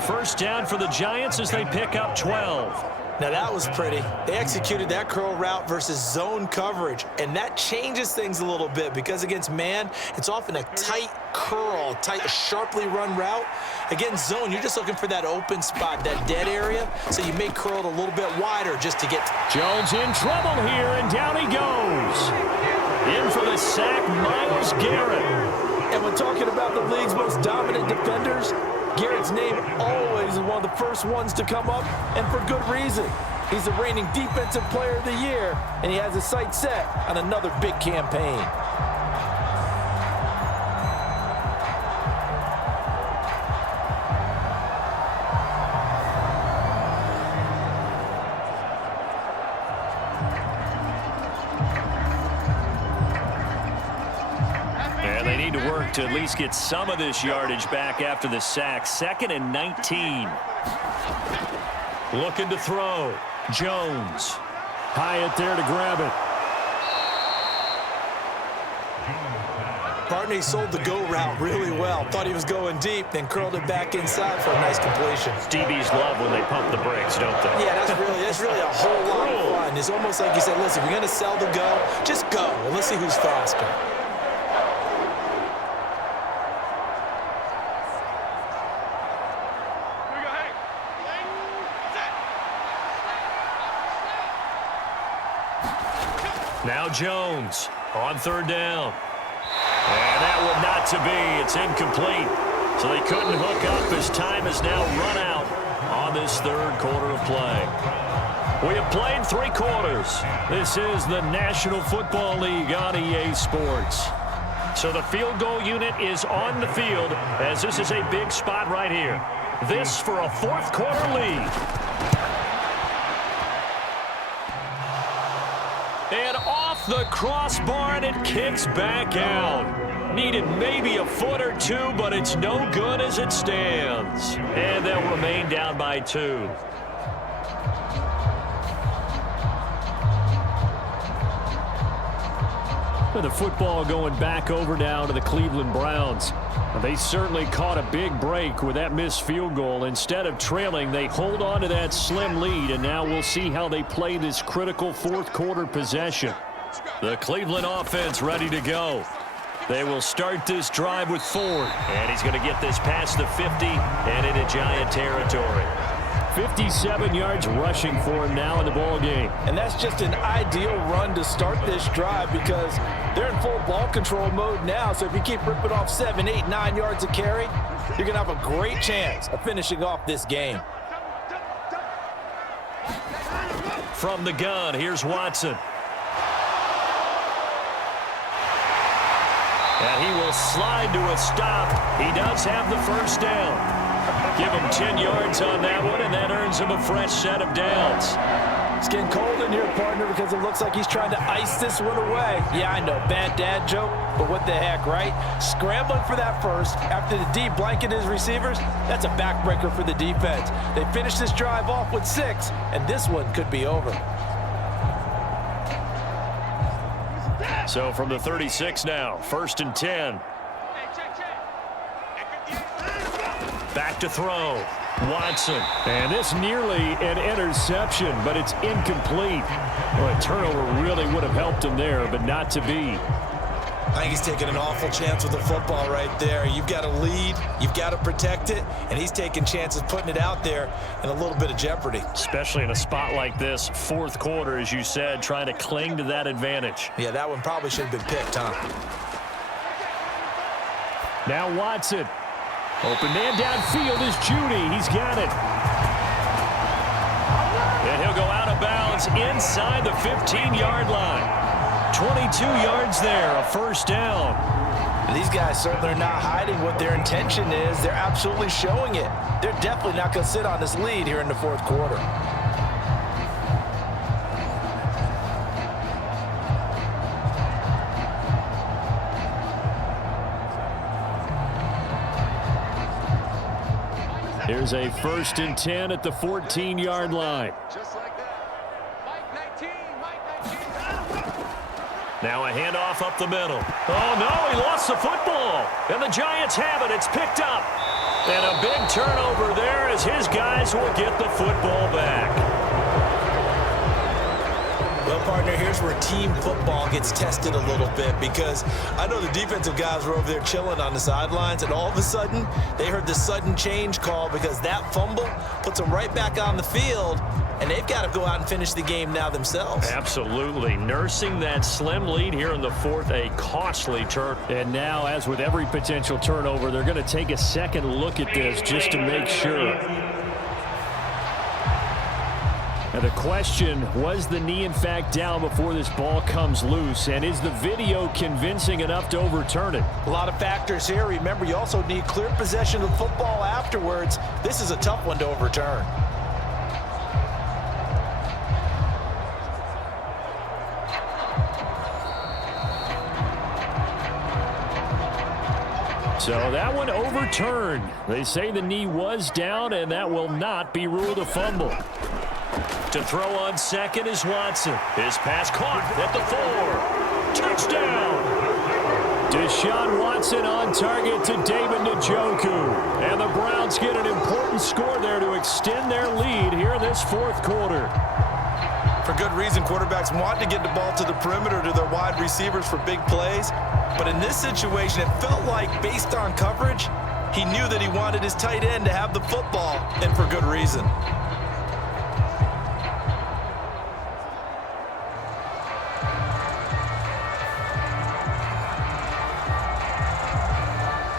1st down for the Giants as they pick up 12. Now that was pretty. They executed that curl route versus zone coverage, and that changes things a little bit because against man, it's often a tight curl, sharply run route. Against zone, you're just looking for that open spot, that dead area, so you may curl it a little bit wider just to get... Jones in trouble here, and down he goes. In for the sack, Myles Garrett. And when talking about the league's most dominant defenders, Garrett's name always is one of the first ones to come up, and for good reason. He's the reigning Defensive Player of the Year, and he has his sights set on another big campaign. And they need to work to at least get some of this yardage back after the sack. 2nd and 19. Looking to throw. Jones. Hyatt there to grab it. Partner, he sold the go route really well. Thought he was going deep, then curled it back inside for a nice completion. DBs love when they pump the brakes, don't they? Yeah, that's really a whole lot of fun. It's almost like you said, listen, if you're going to sell the go, just go. And let's see who's faster. Now Jones on 3rd down. And that one not to be. It's incomplete. So they couldn't hook up as time has now run out on this 3rd quarter of play. We have played 3 quarters. This is the National Football League on EA Sports. So the field goal unit is on the field as this is a big spot right here. This for a 4th quarter lead. And off the crossbar, and it kicks back out. Needed maybe a foot or 2, but it's no good as it stands. And they'll remain down by 2. The football going back over now to the Cleveland Browns. They certainly caught a big break with that missed field goal. Instead of trailing, they hold on to that slim lead, and now we'll see how they play this critical 4th quarter possession. The Cleveland offense ready to go. They will start this drive with Ford, and he's going to get this past the 50 and into Giant territory. 57 yards rushing for him now in the ball game. And that's just an ideal run to start this drive because they're in full ball control mode now. So if you keep ripping off 7, 8, 9 yards of carry, you're going to have a great chance of finishing off this game. From the gun, here's Watson. And he will slide to a stop. He does have the 1st down. Give him 10 yards on that one, and that earns him a fresh set of downs. It's getting cold in here, partner, because it looks like he's trying to ice this one away. Yeah, I know, bad dad joke, but what the heck, right? Scrambling for that first after the D blanket his receivers, that's a backbreaker for the defense. They finish this drive off with 6, and this one could be over. So from the 36 now, 1st and 10. Back to throw. Watson. And this nearly an interception, but it's incomplete. Well, a turnover really would have helped him there, but not to be. I think he's taking an awful chance with the football right there. You've got to lead, you've got to protect it, and he's taking chances putting it out there in a little bit of jeopardy. Especially in a spot like this, 4th quarter, as you said, trying to cling to that advantage. Yeah, that one probably should have been picked, huh? Now Watson. Open man downfield is Judy. He's got it. And he'll go out of bounds inside the 15-yard line. 22 yards there, a 1st down. These guys certainly are not hiding what their intention is. They're absolutely showing it. They're definitely not going to sit on this lead here in the 4th quarter. Here's a 1st and 10 at the 14-yard line. Just like that. Mike 19, Mike 19. Now a handoff up the middle. Oh, no, he lost the football. And the Giants have it. It's picked up. And a big turnover there as his guys will get the football back. Well, partner, here's where team football gets tested a little bit because I know the defensive guys were over there chilling on the sidelines, and all of a sudden, they heard the sudden change call because that fumble puts them right back on the field, and they've got to go out and finish the game now themselves. Absolutely. Nursing that slim lead here in the 4th, a costly turn. And now, as with every potential turnover, they're going to take a second look at this just to make sure. And the question, was the knee in fact down before this ball comes loose? And is the video convincing enough to overturn it? A lot of factors here. Remember, you also need clear possession of the football afterwards. This is a tough one to overturn. So that one overturned. They say the knee was down, and that will not be ruled a fumble. To throw on second is Watson. His pass caught at the 4. Touchdown! Deshaun Watson on target to David Njoku. And the Browns get an important score there to extend their lead here in this fourth quarter. For good reason, quarterbacks want to get the ball to the perimeter to their wide receivers for big plays. But in this situation, it felt like, based on coverage, he knew that he wanted his tight end to have the football, and for good reason.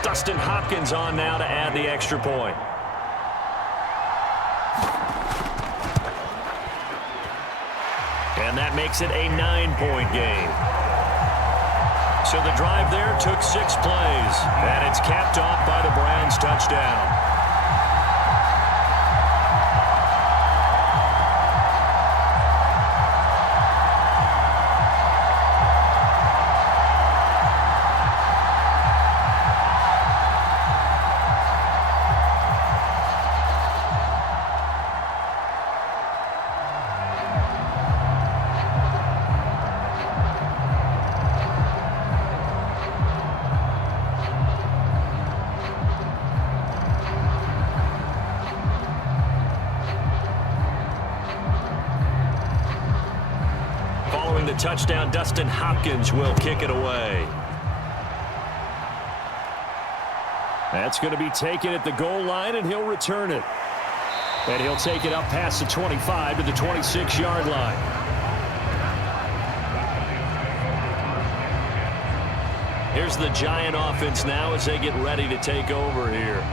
Dustin Hopkins on now to add the extra point. And that makes it a 9-point game. So the drive there took 6 plays, and it's capped off by the Browns touchdown. The touchdown, Dustin Hopkins will kick it away. That's going to be taken at the goal line, and he'll return it. And he'll take it up past the 25 to the 26-yard line. Here's the Giant offense now as they get ready to take over here.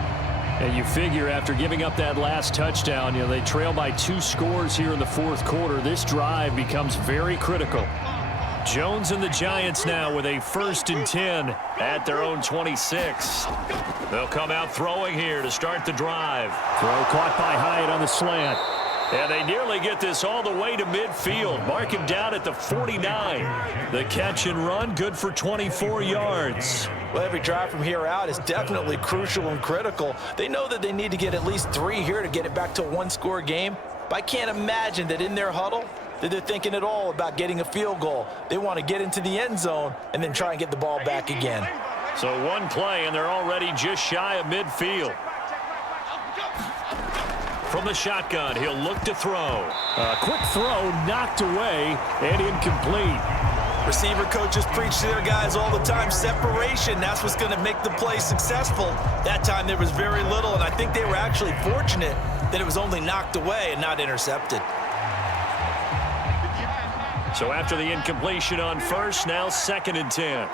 And you figure after giving up that last touchdown, they trail by 2 scores here in the fourth quarter. This drive becomes very critical. Jones and the Giants now with a 1st and 10 at their own 26. They'll come out throwing here to start the drive. Throw caught by Hyatt on the slant. And they nearly get this all the way to midfield. Mark him down at the 49. The catch and run, good for 24 yards. Well, every drive from here out is definitely crucial and critical. They know that they need to get at least 3 here to get it back to a 1-score game. But I can't imagine that in their huddle that they're thinking at all about getting a field goal. They want to get into the end zone and then try and get the ball back again. So 1 play, and they're already just shy of midfield. From the shotgun, he'll look to throw. A quick throw knocked away and incomplete. Receiver coaches preach to their guys all the time. Separation, that's what's going to make the play successful. That time there was very little, and I think they were actually fortunate that it was only knocked away and not intercepted. So after the incompletion on first, now 2nd and 10.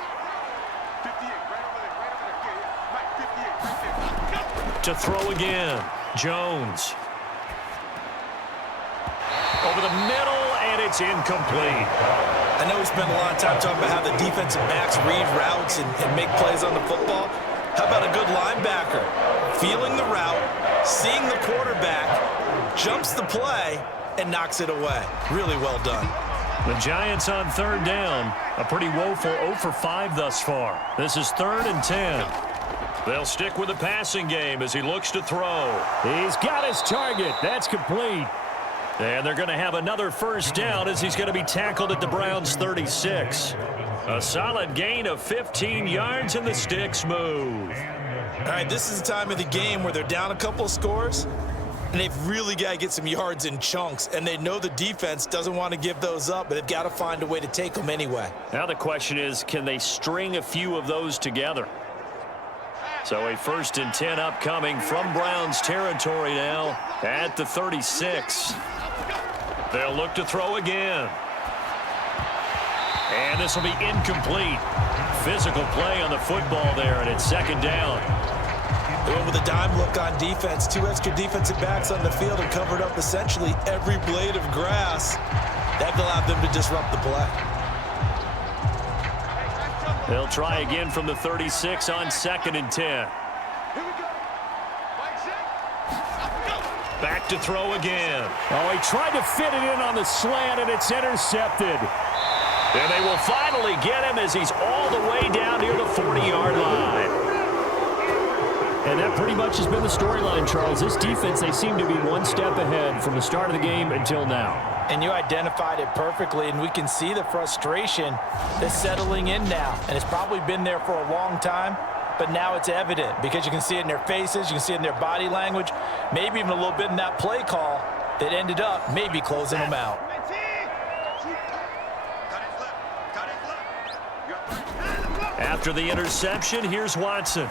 To throw again, Jones. Over the middle, and it's incomplete. I know we spent a lot of time talking about how the defensive backs read routes and make plays on the football. How about a good linebacker? Feeling the route, seeing the quarterback, jumps the play, and knocks it away. Really well done. The Giants on 3rd down. A pretty woeful 0 for 5 thus far. This is 3rd and 10. They'll stick with the passing game as he looks to throw. He's got his target. That's complete. And they're going to have another 1st down as he's going to be tackled at the Browns' 36. A solid gain of 15 yards, and the sticks move. All right, this is the time of the game where they're down a couple of scores, and they've really got to get some yards in chunks, and they know the defense doesn't want to give those up, but they've got to find a way to take them anyway. Now the question is, can they string a few of those together? So a 1st and 10 upcoming from Browns territory now at the 36. They'll look to throw again. And this will be incomplete. Physical play on the football there, and it's 2nd down. They went with a dime look on defense. 2 extra defensive backs on the field and covered up essentially every blade of grass. That allowed them to disrupt the play. They'll try again from the 36 on 2nd and 10. Back to throw again. Oh, he tried to fit it in on the slant, and it's intercepted. And they will finally get him as he's all the way down near the 40-yard line. And that pretty much has been the storyline, Charles. This defense, they seem to be one step ahead from the start of the game until now. And you identified it perfectly, and we can see the frustration that's settling in now. And it's probably been there for a long time, but now it's evident because you can see it in their faces, you can see it in their body language, maybe even a little bit in that play call that ended up maybe closing them out. After the interception, here's Watson.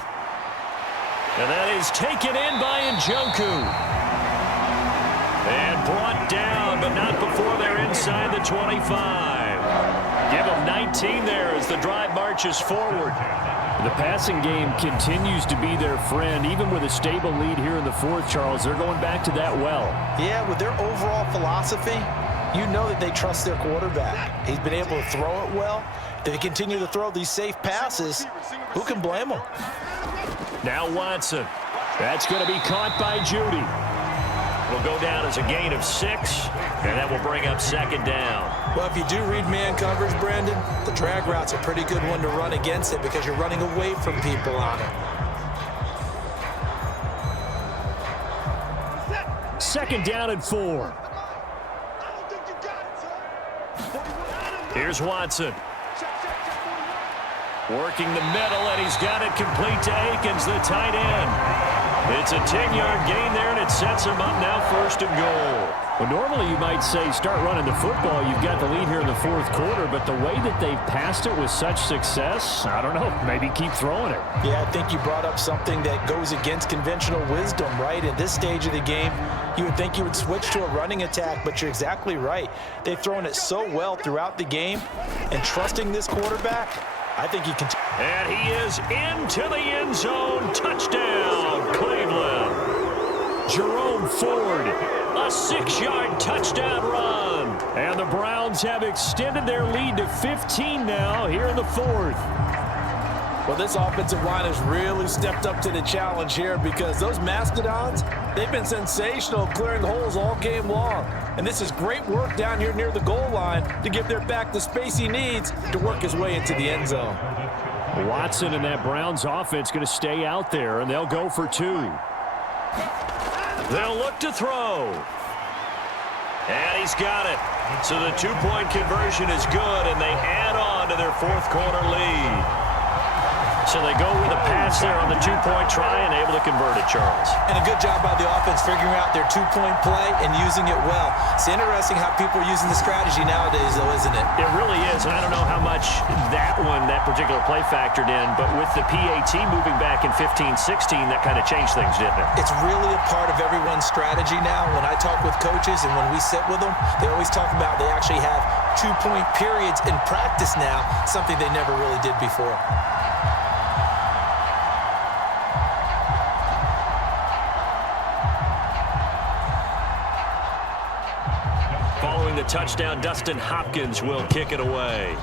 And that is taken in by Njoku. And brought down, but not before they're inside the 25. Give them 19 there as the drive marches forward. The passing game continues to be their friend. Even with a stable lead here in the 4th, Charles, they're going back to that well. Yeah, with their overall philosophy, you know that they trust their quarterback. He's been able to throw it well. They continue to throw these safe passes. Who can blame them? Now Watson. That's going to be caught by Judy. Will go down as a gain of 6, and that will bring up 2nd down. Well, if you do read man coverage, Brandon, the drag route's a pretty good one to run against it because you're running away from people on it. 2nd down and 4. Here's Watson. Working the middle, and he's got it complete to Akins, the tight end. It's a 10-yard gain there, and it sets him up now 1st and goal. Well, normally you might say start running the football. You've got the lead here in the 4th quarter, but the way that they've passed it with such success, I don't know, maybe keep throwing it. Yeah, I think you brought up something that goes against conventional wisdom, right? At this stage of the game, you would think you would switch to a running attack, but you're exactly right. They've thrown it so well throughout the game, and trusting this quarterback, I think he can. And he is into the end zone. Touchdown, Cleveland. Jerome Ford, a 6-yard touchdown run. And the Browns have extended their lead to 15 now here in the 4th. Well, this offensive line has really stepped up to the challenge here because those Mastodons, they've been sensational clearing holes all game long. And this is great work down here near the goal line to give their back the space he needs to work his way into the end zone. Watson and that Browns offense going to stay out there, and they'll go for 2. They'll look to throw. And he's got it. So the 2-point conversion is good, and they add on to their 4th quarter lead. So they go with a pass there on the 2-point try and able to convert it, Charles. And a good job by the offense figuring out their 2-point play and using it well. It's interesting how people are using the strategy nowadays, though, isn't it? It really is, and I don't know how much that particular play factored in, but with the PAT moving back in 15-16, that kind of changed things, didn't it? It's really a part of everyone's strategy now. When I talk with coaches and when we sit with them, they always talk about they actually have 2-point periods in practice now, something they never really did before. Following the touchdown, Dustin Hopkins will kick it away.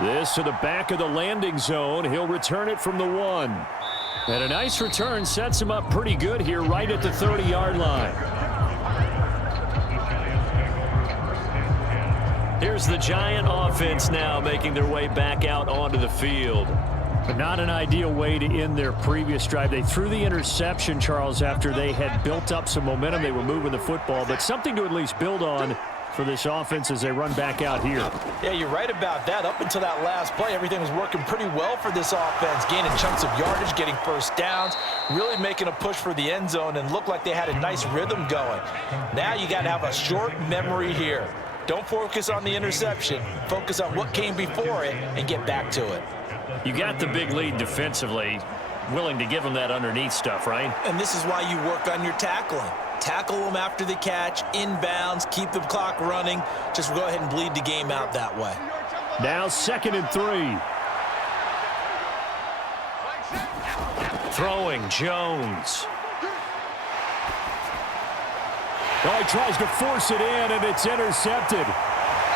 This to the back of the landing zone. He'll return it from the 1. And a nice return sets him up pretty good here right at the 30-yard line. Here's the Giant offense now making their way back out onto the field. But not an ideal way to end their previous drive. They threw the interception, Charles, after they had built up some momentum. They were moving the football, but something to at least build on for this offense as they run back out here. Yeah, you're right about that. Up until that last play, everything was working pretty well for this offense, gaining chunks of yardage, getting first downs, really making a push for the end zone, and looked like they had a nice rhythm going. Now you got to have a short memory here. Don't focus on the interception. Focus on what came before it and get back to it. You got the big lead defensively, willing to give them that underneath stuff, right? And this is why you work on your tackling. Tackle them after the catch, inbounds, keep the clock running. Just go ahead and bleed the game out that way. Now 2nd and 3. Throwing, Jones. Oh, he tries to force it in, and it's intercepted.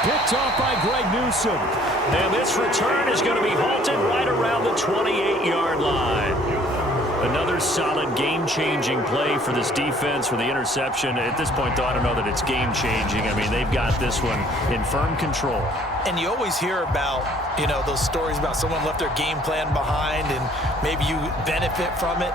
Picked off by Greg Newsome. And this return is going to be halted right around the 28-yard line. Another solid game-changing play for this defense for the interception. At this point, though, I don't know that it's game-changing. I mean, they've got this one in firm control. And you always hear about, those stories about someone left their game plan behind and maybe you benefit from it.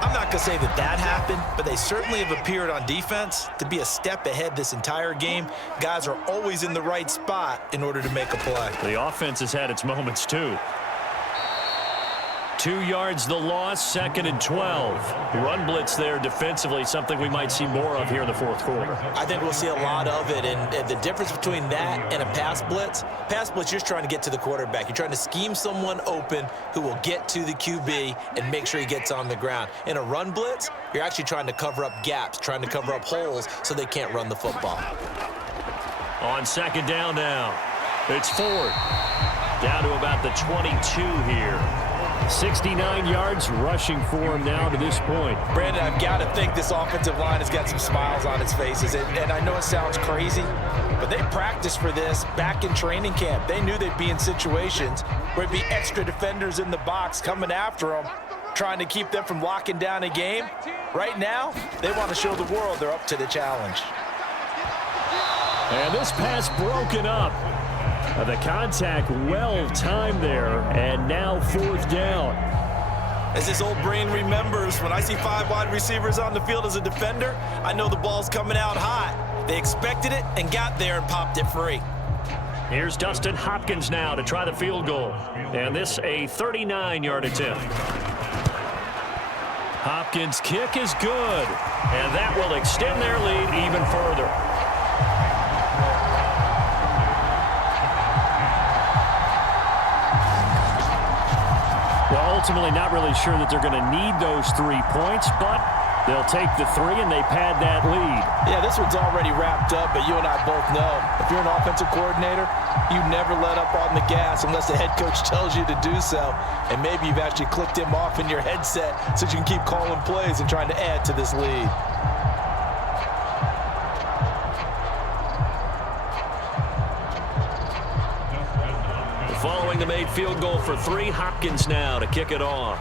I'm not going to say that happened, but they certainly have appeared on defense to be a step ahead this entire game. Guys are always in the right spot in order to make a play. The offense has had its moments, too. 2 yards the loss, 2nd and 12. Run blitz there defensively, something we might see more of here in the fourth quarter. I think we'll see a lot of it, and the difference between that and a pass blitz, you're just trying to get to the quarterback. You're trying to scheme someone open who will get to the QB and make sure he gets on the ground. In a run blitz, you're actually trying to cover up gaps, trying to cover up holes so they can't run the football. On 2nd down now, it's Ford. Down to about the 22 here. 69 yards rushing for him now to this point. Brandon, I've got to think this offensive line has got some smiles on its faces. And I know it sounds crazy, but they practiced for this back in training camp. They knew they'd be in situations where it'd be extra defenders in the box coming after them, trying to keep them from locking down a game. Right now, they want to show the world they're up to the challenge. And this pass broken up. The contact well timed there, and now 4th down. As this old brain remembers, when I see 5 wide receivers on the field as a defender, I know the ball's coming out hot. They expected it and got there and popped it free. Here's Dustin Hopkins now to try the field goal. And this a 39-yard attempt. Hopkins' kick is good. And that will extend their lead even further. Well, ultimately not really sure that they're going to need those 3 points, but they'll take the 3 and they pad that lead. Yeah, this one's already wrapped up, but you and I both know if you're an offensive coordinator, you never let up on the gas unless the head coach tells you to do so. And maybe you've actually clicked him off in your headset so you can keep calling plays and trying to add to this lead. Following the made field goal for 3, Hopkins now to kick it off.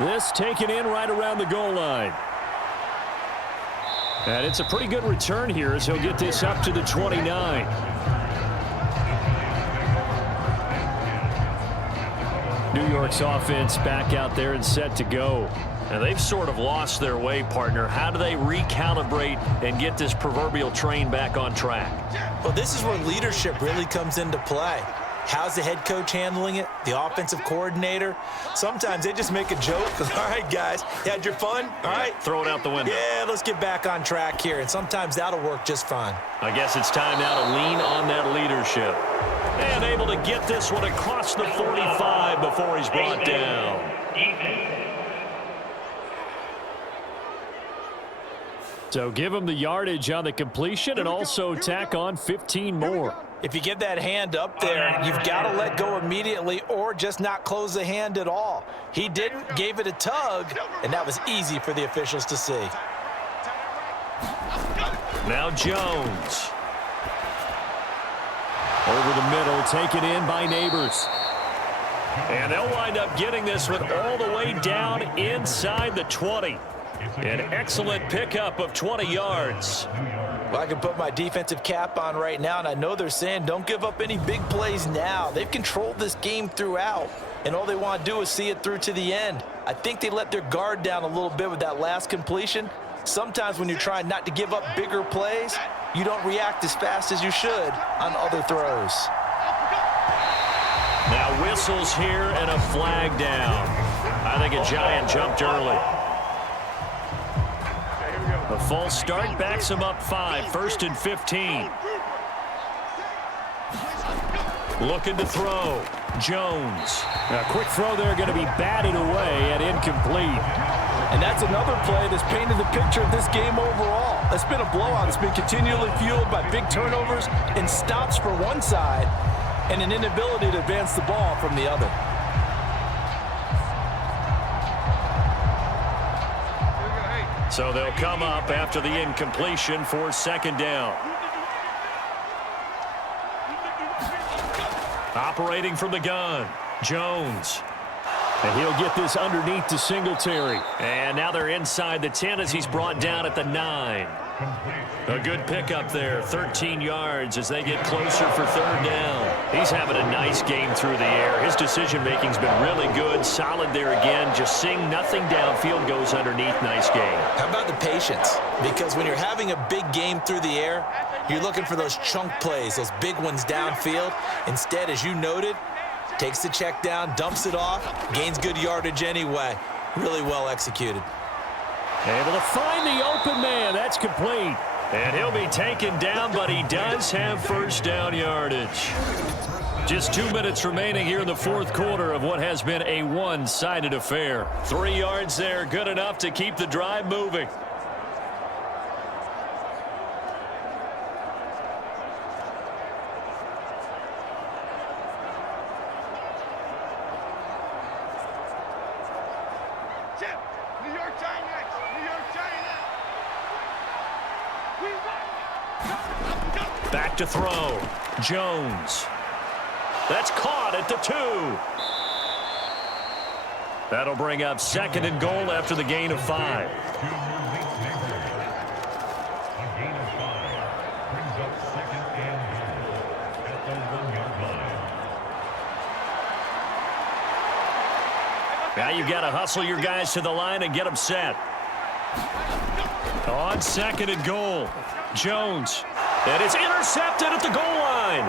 This taken in right around the goal line. And it's a pretty good return here as he'll get this up to the 29. New York's offense back out there and set to go. And they've sort of lost their way, partner. How do they recalibrate and get this proverbial train back on track? Well, this is where leadership really comes into play. How's the head coach handling it? The offensive coordinator? Sometimes they just make a joke. All right, guys, you had your fun? All right. Throw it out the window. Yeah, let's get back on track here. And sometimes that'll work just fine. I guess it's time now to lean on that leadership. And able to get this one across the 45 before he's brought down. So give him the yardage on the completion and also tack on 15 more. If you get that hand up there, you've got to let go immediately or just not close the hand at all. He didn't, gave it a tug, and that was easy for the officials to see. Now Jones. Over the middle, taken in by Neighbors. And they'll wind up getting this one all the way down inside the 20. An excellent pickup of 20 yards. Well, I can put my defensive cap on right now, and I know they're saying don't give up any big plays now. They've controlled this game throughout, and all they want to do is see it through to the end. I think they let their guard down a little bit with that last completion. Sometimes when you're trying not to give up bigger plays, you don't react as fast as you should on other throws. Now whistles here and a flag down. I think a Giant jumped early. The false start backs him up 5, 1st and 15. Looking to throw. Jones. A quick throw there going to be batted away and incomplete. And that's another play that's painted the picture of this game overall. It's been a blowout. It's been continually fueled by big turnovers and stops for one side and an inability to advance the ball from the other. So they'll come up after the incompletion for second down. Operating from the gun, Jones. And he'll get this underneath to Singletary. And now they're inside the 10 as he's brought down at the 9. A good pickup there, 13 yards as they get closer for third down. He's having a nice game through the air. His decision-making's been really good, solid there again. Just seeing nothing downfield goes underneath. Nice game. How about the patience? Because when you're having a big game through the air, you're looking for those chunk plays, those big ones downfield. Instead, as you noted, takes the check down, dumps it off, gains good yardage anyway. Really well executed. Able to find the open man. That's complete. And he'll be taken down, but he does have first down yardage. Just 2 minutes remaining here in the fourth quarter of what has been a one-sided affair. 3 yards there, good enough to keep the drive moving. Back to throw. Jones. That's caught at the 2. That'll bring up second and goal after the gain of 5. Now you've got to hustle your guys to the line and get them set. On second and goal, Jones. And it's intercepted at the goal line.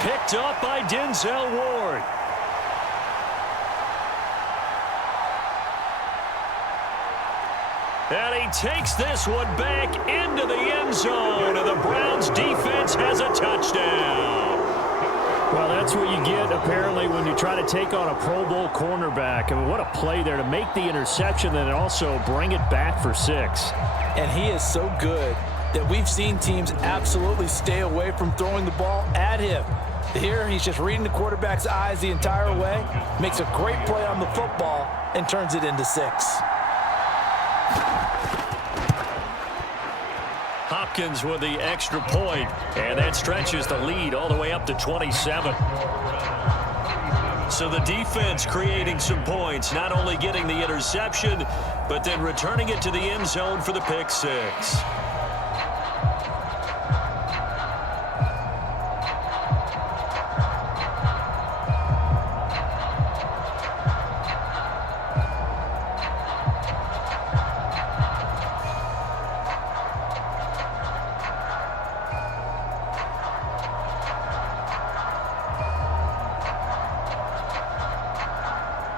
Picked up by Denzel Ward. And he takes this one back into the end zone, and the Browns defense has a touchdown. Well, that's what you get, apparently, when you try to take on a Pro Bowl cornerback. I mean, what a play there to make the interception and also bring it back for 6. And he is so good that we've seen teams absolutely stay away from throwing the ball at him. Here, he's just reading the quarterback's eyes the entire way, makes a great play on the football, and turns it into 6. Hopkins with the extra point, and that stretches the lead all the way up to 27. So the defense creating some points, not only getting the interception, but then returning it to the end zone for the pick 6.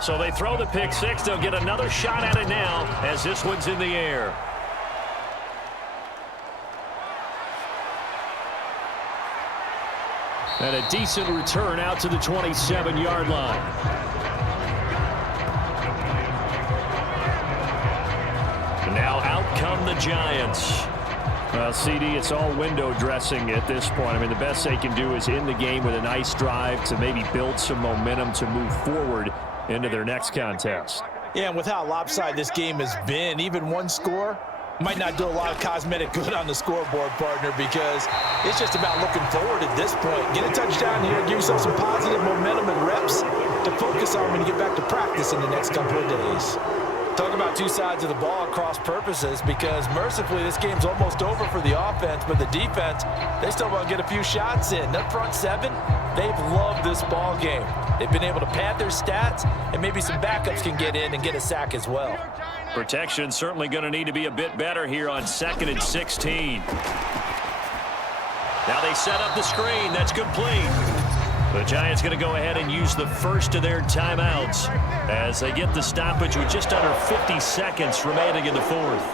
So they throw the pick 6. They'll get another shot at it now as this one's in the air. And a decent return out to the 27-yard line. And now out come the Giants. Well, CD, it's all window dressing at this point. I mean, the best they can do is end the game with a nice drive to maybe build some momentum to move forward into their next contest. Yeah, and with how lopsided this game has been, even one score might not do a lot of cosmetic good on the scoreboard, partner, because it's just about looking forward at this point. Get a touchdown here, give yourself some positive momentum and reps to focus on when you get back to practice in the next couple of days. Talk about two sides of the ball at cross purposes, because mercifully this game's almost over for the offense, but the defense, they still want to get a few shots in. That front 7, they've loved this ball game. They've been able to pad their stats, and maybe some backups can get in and get a sack as well. Protection certainly going to need to be a bit better here on 2nd and 16. Now they set up the screen. That's complete. The Giants going to go ahead and use the first of their timeouts as they get the stoppage with just under 50 seconds remaining in the fourth.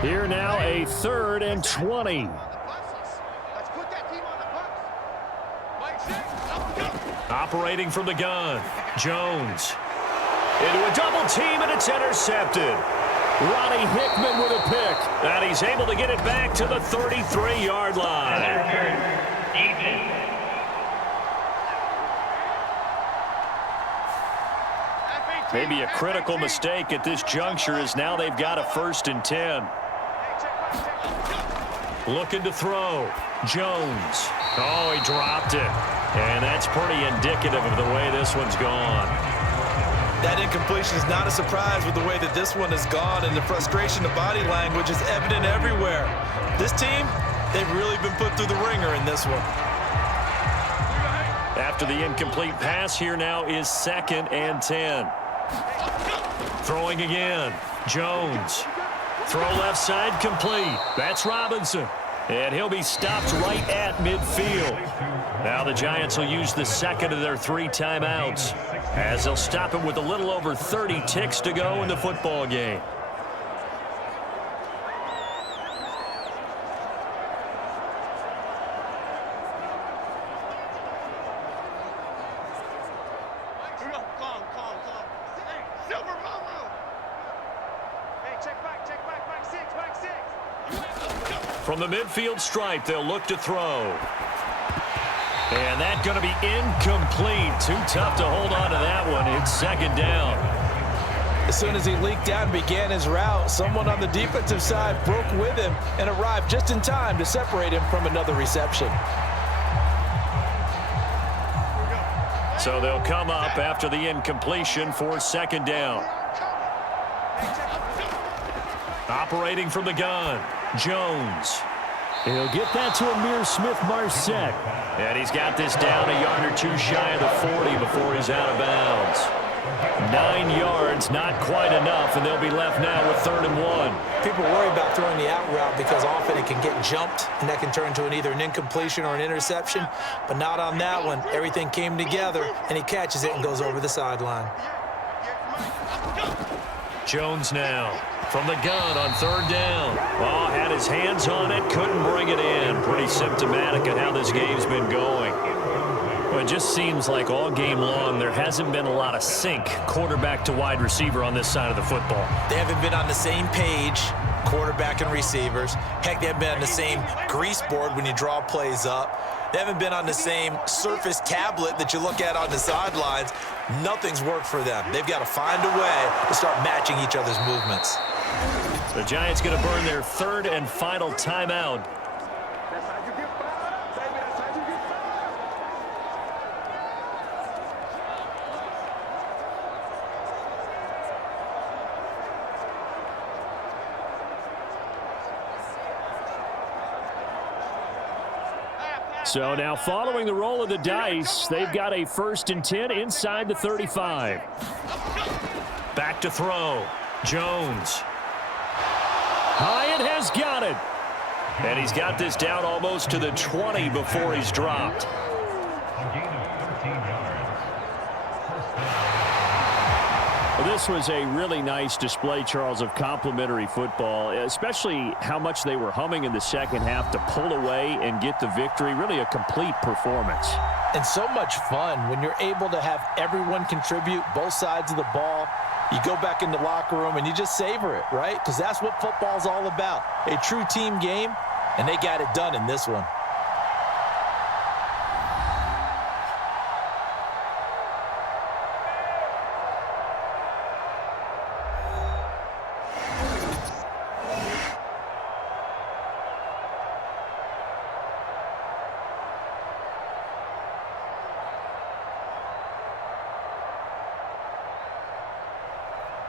Here now, a 3rd and 20. Operating from the gun, Jones. Into a double team, and it's intercepted. Ronnie Hickman with a pick. And he's He's able to get it back to the 33-yard line. Maybe a critical mistake at this juncture as now they've got a 1st and 10. Looking to throw. Jones. Oh, he dropped it. And that's pretty indicative of the way this one's gone. That incompletion is not a surprise with the way that this one has gone, and the frustration, the body language is evident everywhere. This team, they've really been put through the ringer in this one. After the incomplete pass, here now is 2nd and 10. Throwing again. Jones. Throw left side complete. That's Robinson. And he'll be stopped right at midfield. Now the Giants will use the 2nd of their 3 timeouts as they'll stop him with a little over 30 ticks to go in the football game. From the midfield stripe, they'll look to throw. And that's going to be incomplete. Too tough to hold on to that one. It's 2nd down. As soon as he leaked out and began his route, someone on the defensive side broke with him and arrived just in time to separate him from another reception. So they'll come up after the incompletion for 2nd down. Operating from the gun, Jones. He'll get that to Amir Smith-Marset. And he's got this down a yard or 2 shy of the 40 before he's out of bounds. 9 yards, not quite enough, and they'll be left now with 3rd and 1. People worry about throwing the out route because often it can get jumped, and that can turn into either an incompletion or an interception. But not on that one. Everything came together, and he catches it and goes over the sideline. Jones now from the gun on 3rd down. Oh, had his hands on it, couldn't bring it in. Pretty symptomatic of how this game's been going. Well, it just seems like all game long there hasn't been a lot of sync quarterback to wide receiver on this side of the football. They haven't been on the same page, quarterback and receivers. Heck, they haven't been on the same grease board when you draw plays up. They haven't been on the same Surface tablet that you look at on the sidelines. Nothing's worked for them. They've got to find a way to start matching each other's movements. The Giants going to burn their 3rd and final timeout. So now following the roll of the dice, they've got a 1st and 10 inside the 35. Back to throw. Jones. Hyatt has got it. And he's got this down almost to the 20 before he's dropped. Well, this was a really nice display, Charles, of complimentary football, especially how much they were humming in the second half to pull away and get the victory. Really a complete performance. And so much fun when you're able to have everyone contribute, both sides of the ball. You go back in the locker room and you just savor it, right? Because that's what football's all about. A true team game, and they got it done in this one.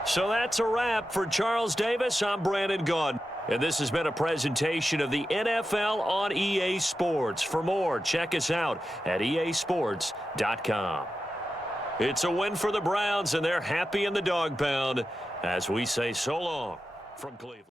So that's a wrap for Charles Davis. I'm Brandon Gaudin. And this has been a presentation of the NFL on EA Sports. For more, check us out at easports.com. It's a win for the Browns, and they're happy in the dog pound as we say so long from Cleveland.